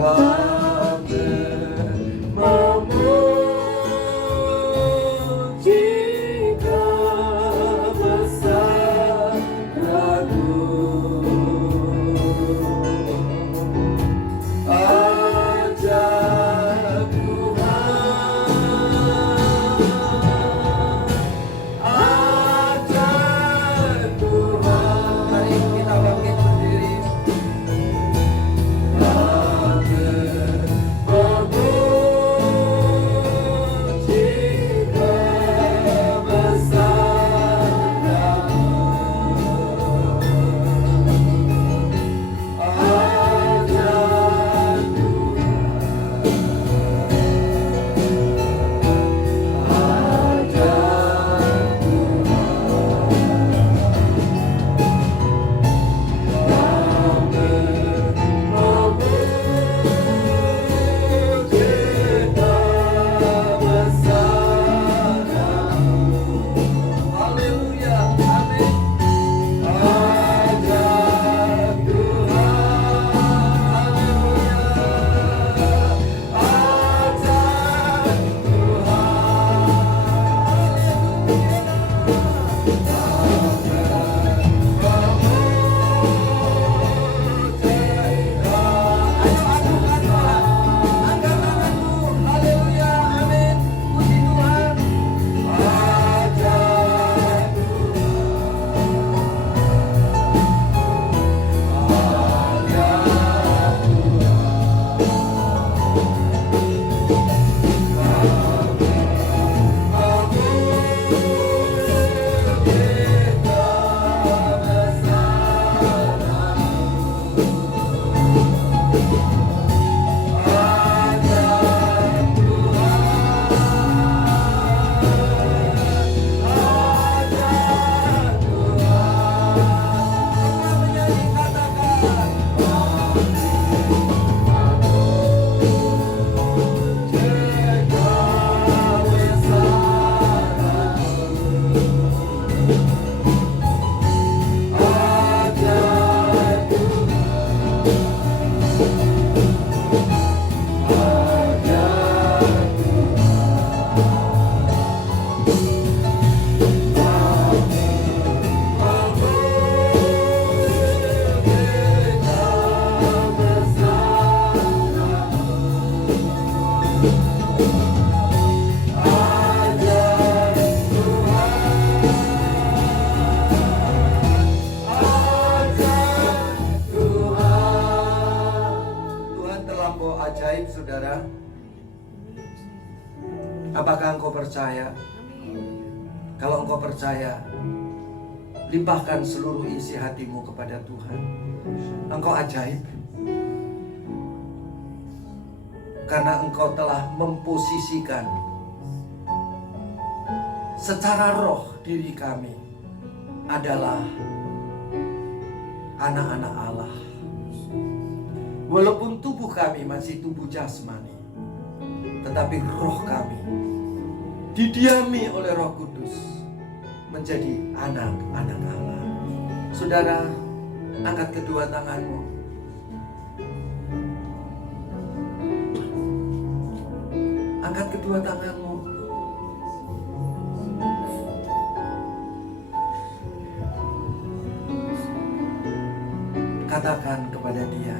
kami memuji kebesaran-Mu, ajaib Tuhan, ajaib Tuhan. Mari kita bangkit berdiri. Kami memuji kebesaran-Mu, ajaib Apakah engkau percaya? Kalau engkau percaya, limpahkan seluruh isi hatimu kepada Tuhan. Engkau ajaib. Karena engkau telah memposisikan secara roh diri kami adalah anak-anak Allah. Walaupun tubuh kami masih tubuh jasmani, tetapi roh kami didiami oleh Roh Kudus menjadi anak-anak Allah. Saudara, angkat kedua tanganmu. Angkat kedua tanganmu. Katakan kepada Dia,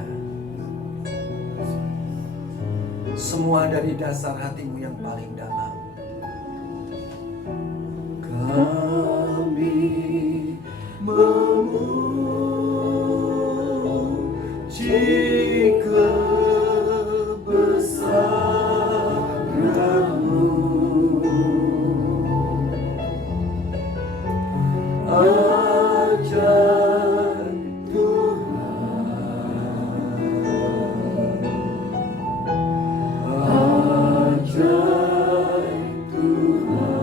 semua dari dasar hatimu yang paling dalam. Kami memuji kebesaran-Mu. Ajaib Tuhan, ajaib Tuhan.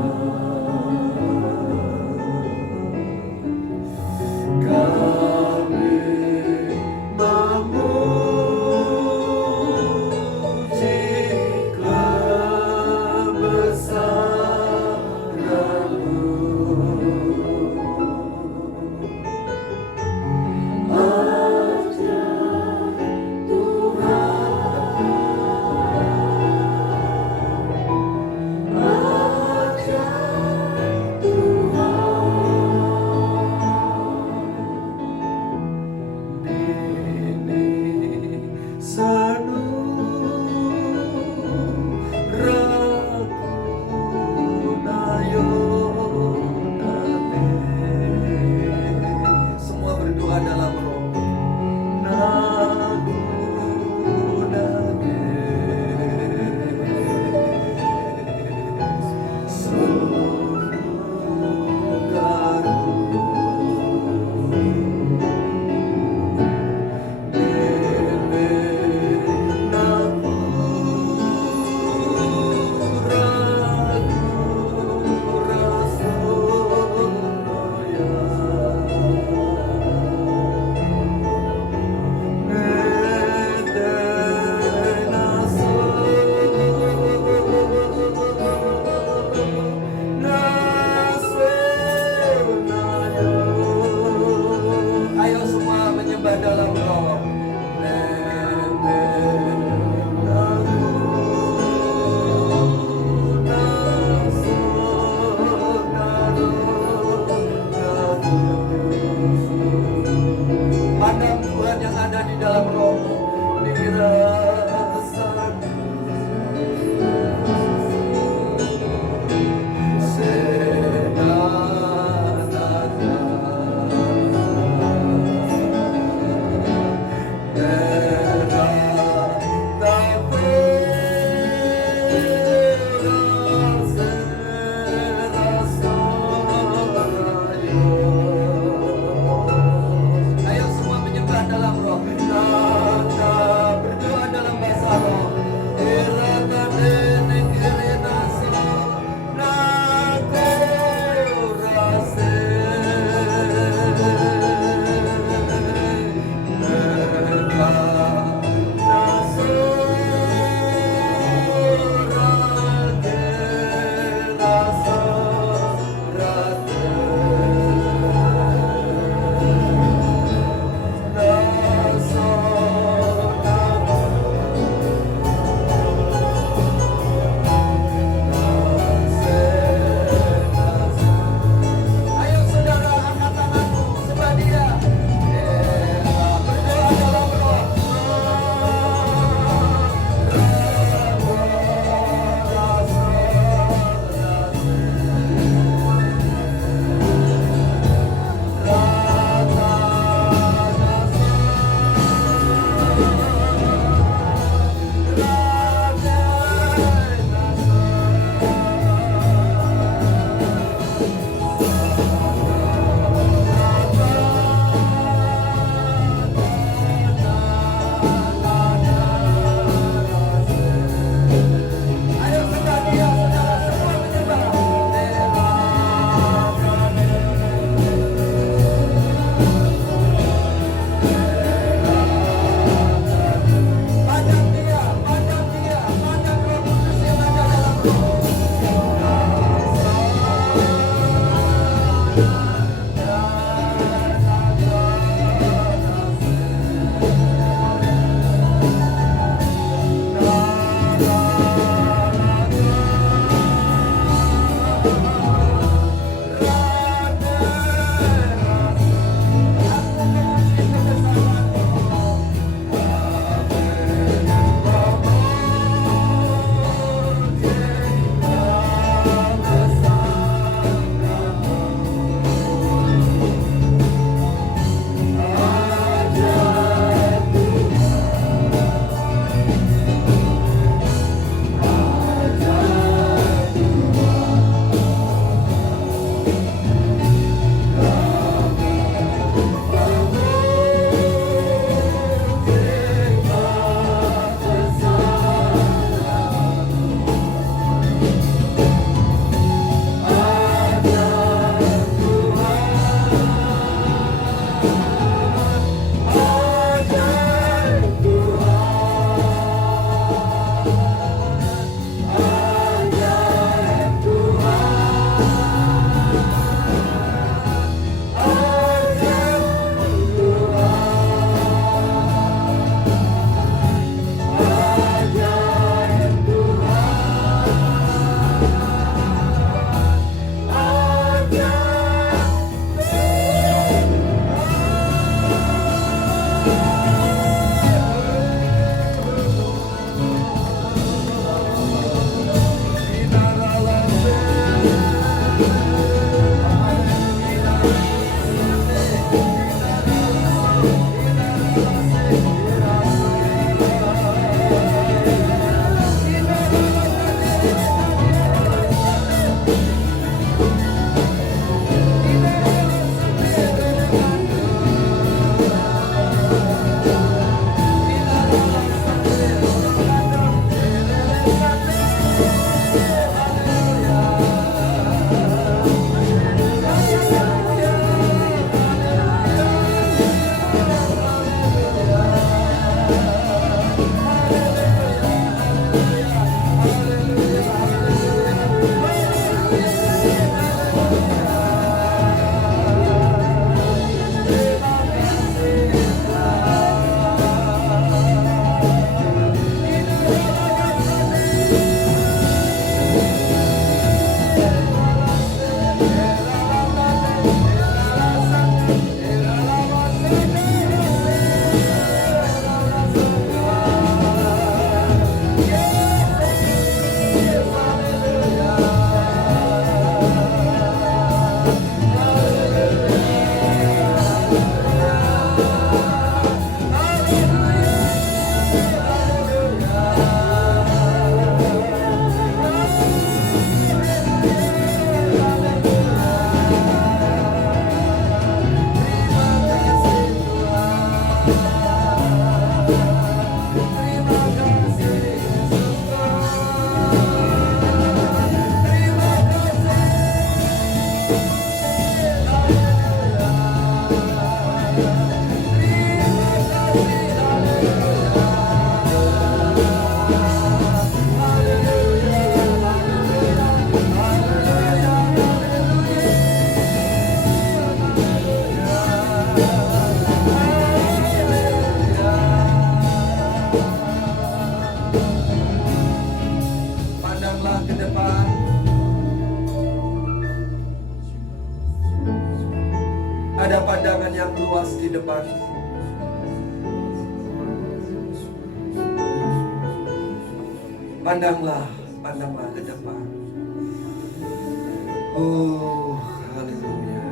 Pandanglah ke depan. Ada pandangan yang luas di depan. Pandanglah ke depan. Oh, haleluya.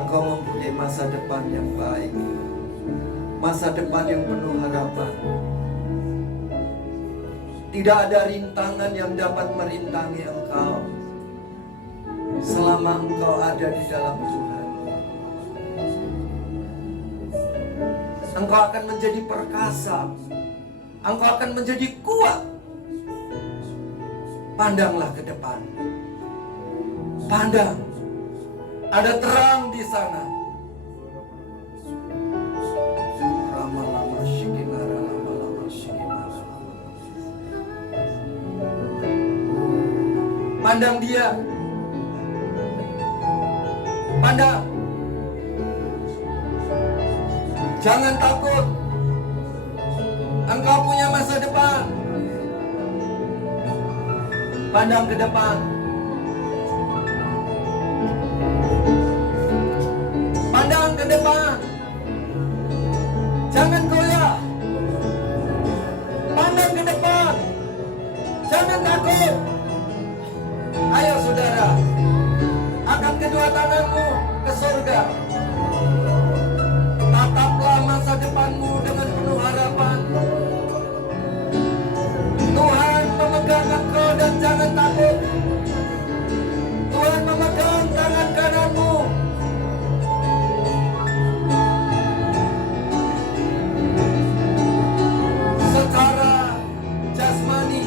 Engkau mempunyai masa depan yang baik. Masa depan yang penuh harapan. Tidak ada rintangan yang dapat merintangi engkau selama engkau ada di dalam Tuhan. Engkau akan menjadi perkasa. Engkau akan menjadi kuat. Pandanglah ke depan. Pandang. Ada terang di sana. Rama-lama shikinara, lama-lama shikinara. Pandang dia. Pandang. Jangan takut. Engkau punya masa depan. Pandang ke depan. Pandang ke depan. Jangan goyah. Pandang ke depan. Jangan takut. Ayo saudara, angkat kedua tanganmu ke surga. Tataplah masa depanmu dengan penuh harapan. Tuhan memegang engkau dan jangan takut. Tuhan memegang tangan kananmu. Secara jasmani,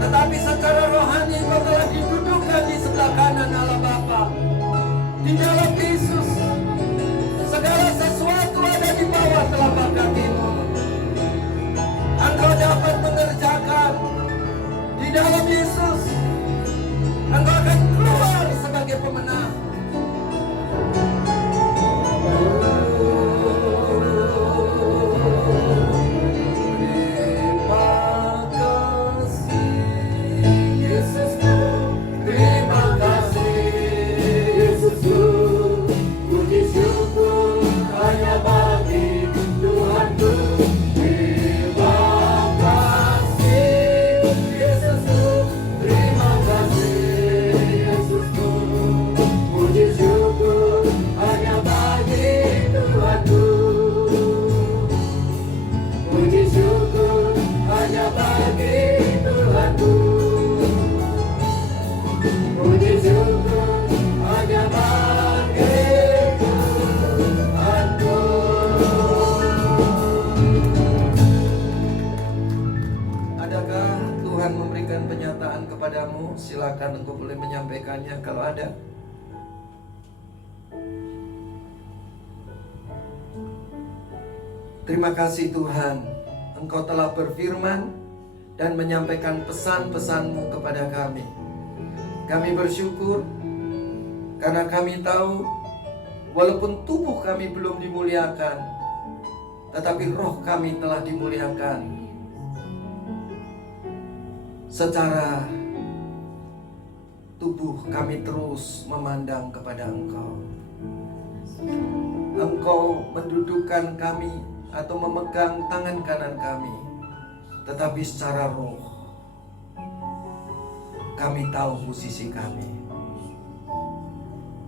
tetapi secara rohani kau telah didudukkan di sebelah kanan Allah Bapa. Di dalam Yesus, segala sesuatu ada di bawah telapak kakimu. Engkau dapat mengerjakan di dalam Yesus. Engkau akan keluar sebagai pemenang. Terima kasih Yesusku, terima kasih Yesusku. Puji syukur hanya bagi Tuhanku. Terima kasih Yesusku, terima kasih Yesusku. Puji syukur hanya bagi Tuhanku. Puji syukur hanya bagi Tuhanku. Puji syukur hanya bagi Tuhanku. Adakah Tuhan memberikan penyataan kepadamu? Silakan engkau boleh menyampaikannya kalau ada. Terima kasih Tuhan, Engkau telah berfirman dan menyampaikan pesan-pesan-Mu kepada kami. Kami bersyukur karena kami tahu walaupun tubuh kami belum dimuliakan, tetapi roh kami telah dimuliakan. Secara tubuh kami terus memandang kepada Engkau. Engkau mendudukkan kami atau memegang tangan kanan kami, tetapi secara roh kami tahu posisi kami.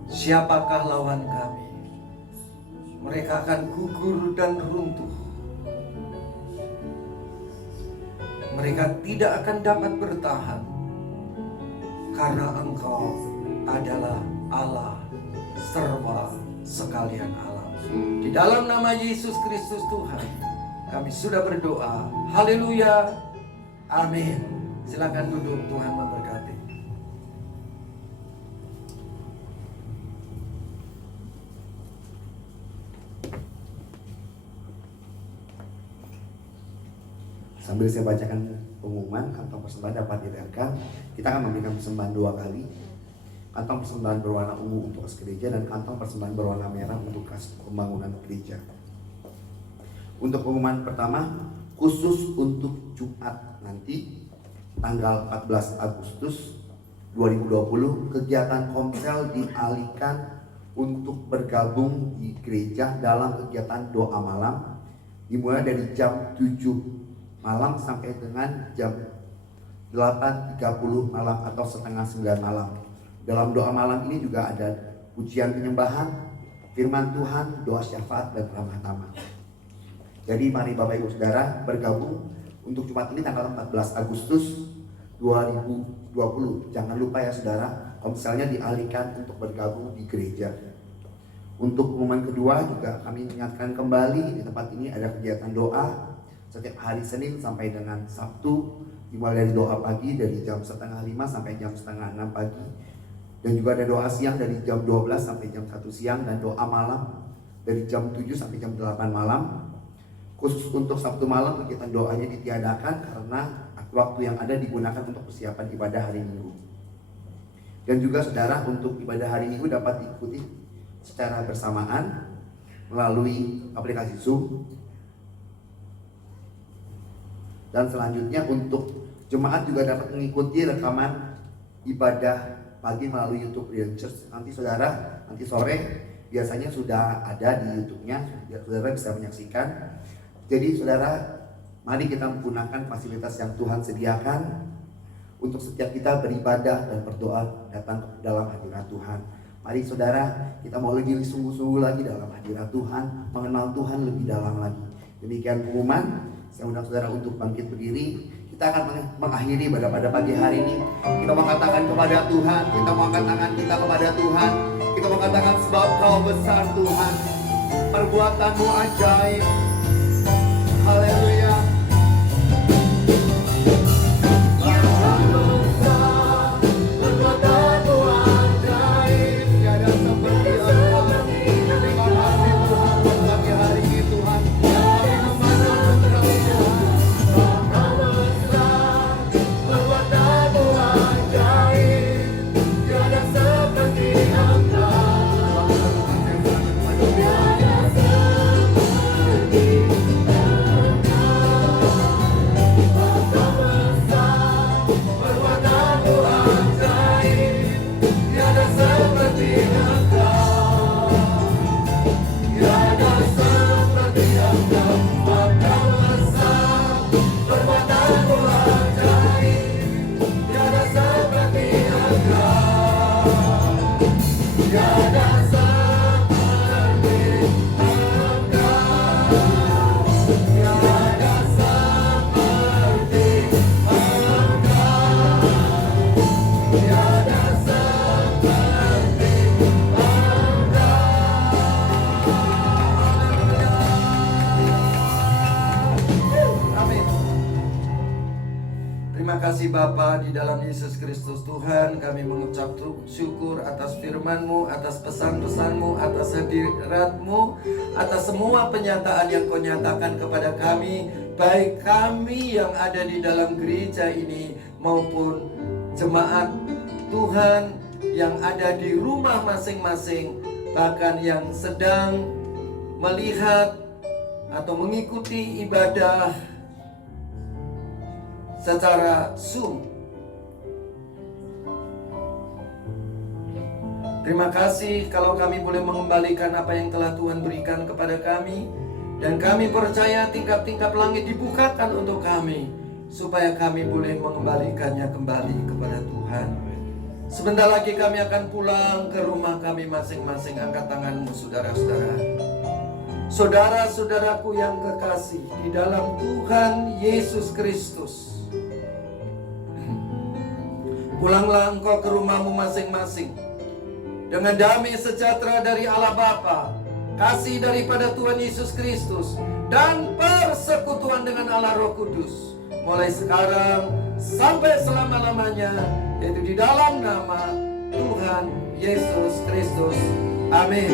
Siapakah lawan kami? Mereka akan gugur dan runtuh. Mereka tidak akan dapat bertahan karena Engkau adalah Allah serba sekalian alam. Di dalam nama Yesus Kristus Tuhan, kami sudah berdoa. Haleluya. Amin. Silakan duduk, Tuhan memberkati. Sambil saya bacakan pengumuman, kantong persembahan dapat dilihatkan. Kita akan memberikan persembahan 2 kali. Kantong persembahan berwarna ungu untuk kas gereja dan kantong persembahan berwarna merah untuk kas pembangunan gereja. Untuk pengumuman pertama, khusus untuk Jumat nanti tanggal 14 Agustus 2020 kegiatan Komsel dialihkan untuk bergabung di gereja dalam kegiatan doa malam dimulai dari jam 7 malam sampai dengan jam 8.30 malam atau setengah 9 malam. Dalam doa malam ini juga ada pujian penyembahan, firman Tuhan, doa syafaat, dan ramah tamah. Jadi mari Bapak Ibu Saudara bergabung untuk Jumat ini tanggal 14 Agustus 2020. Jangan lupa ya saudara, komselnya dialihkan untuk bergabung di gereja. Untuk pengumuman kedua juga kami ingatkan kembali, di tempat ini ada kegiatan doa setiap hari Senin sampai dengan Sabtu, dimulai dari doa pagi dari jam 4:30 sampai jam 5:30 pagi, dan juga ada doa siang dari jam 12 sampai jam 1 siang, dan doa malam dari jam 7 sampai jam 8 malam. Khusus untuk Sabtu malam kegiatan doanya ditiadakan karena waktu yang ada digunakan untuk persiapan ibadah hari Minggu. Dan juga saudara, untuk ibadah hari Minggu dapat diikuti secara bersamaan melalui aplikasi Zoom. Dan selanjutnya untuk jemaat juga dapat mengikuti rekaman ibadah pagi melalui YouTube Real Church. Nanti saudara, nanti sore biasanya sudah ada di YouTube-nya, saudara bisa menyaksikan. Jadi saudara, mari kita menggunakan fasilitas yang Tuhan sediakan untuk setiap kita beribadah dan berdoa datang ke dalam hadirat Tuhan. Mari saudara, kita mau lebih sungguh-sungguh lagi dalam hadirat Tuhan, mengenal Tuhan lebih dalam lagi. Demikian pengumuman. Saya undang saudara untuk bangkit berdiri. Kita akan mengakhiri pada pagi hari ini. Kita mengatakan kepada Tuhan, kita mengangkat tangan kita kepada Tuhan. Kita mengatakan sebab Kau besar Tuhan, perbuatanmu ajaib. Haleluya. Terima kasih Bapa di dalam Yesus Kristus Tuhan, kami mengucap syukur atas firman-Mu, atas pesan-pesan-Mu, atas hadirat-Mu, atas semua penyataan yang Kau nyatakan kepada kami, baik kami yang ada di dalam gereja ini maupun jemaat Tuhan yang ada di rumah masing-masing, bahkan yang sedang melihat atau mengikuti ibadah secara Zoom. Terima kasih kalau kami boleh mengembalikan apa yang telah Tuhan berikan kepada kami, dan kami percaya tingkap-tingkap langit dibukakan untuk kami supaya kami boleh mengembalikannya kembali kepada Tuhan. Sebentar lagi kami akan pulang ke rumah kami masing-masing. Angkat tanganmu saudara-saudara. Saudara-saudaraku yang kekasih di dalam Tuhan Yesus Kristus, pulanglah engkau ke rumahmu masing-masing dengan damai sejahtera dari Allah Bapa, kasih daripada Tuhan Yesus Kristus, dan persekutuan dengan Allah Roh Kudus, mulai sekarang sampai selama-lamanya, yaitu di dalam nama Tuhan Yesus Kristus. Amin.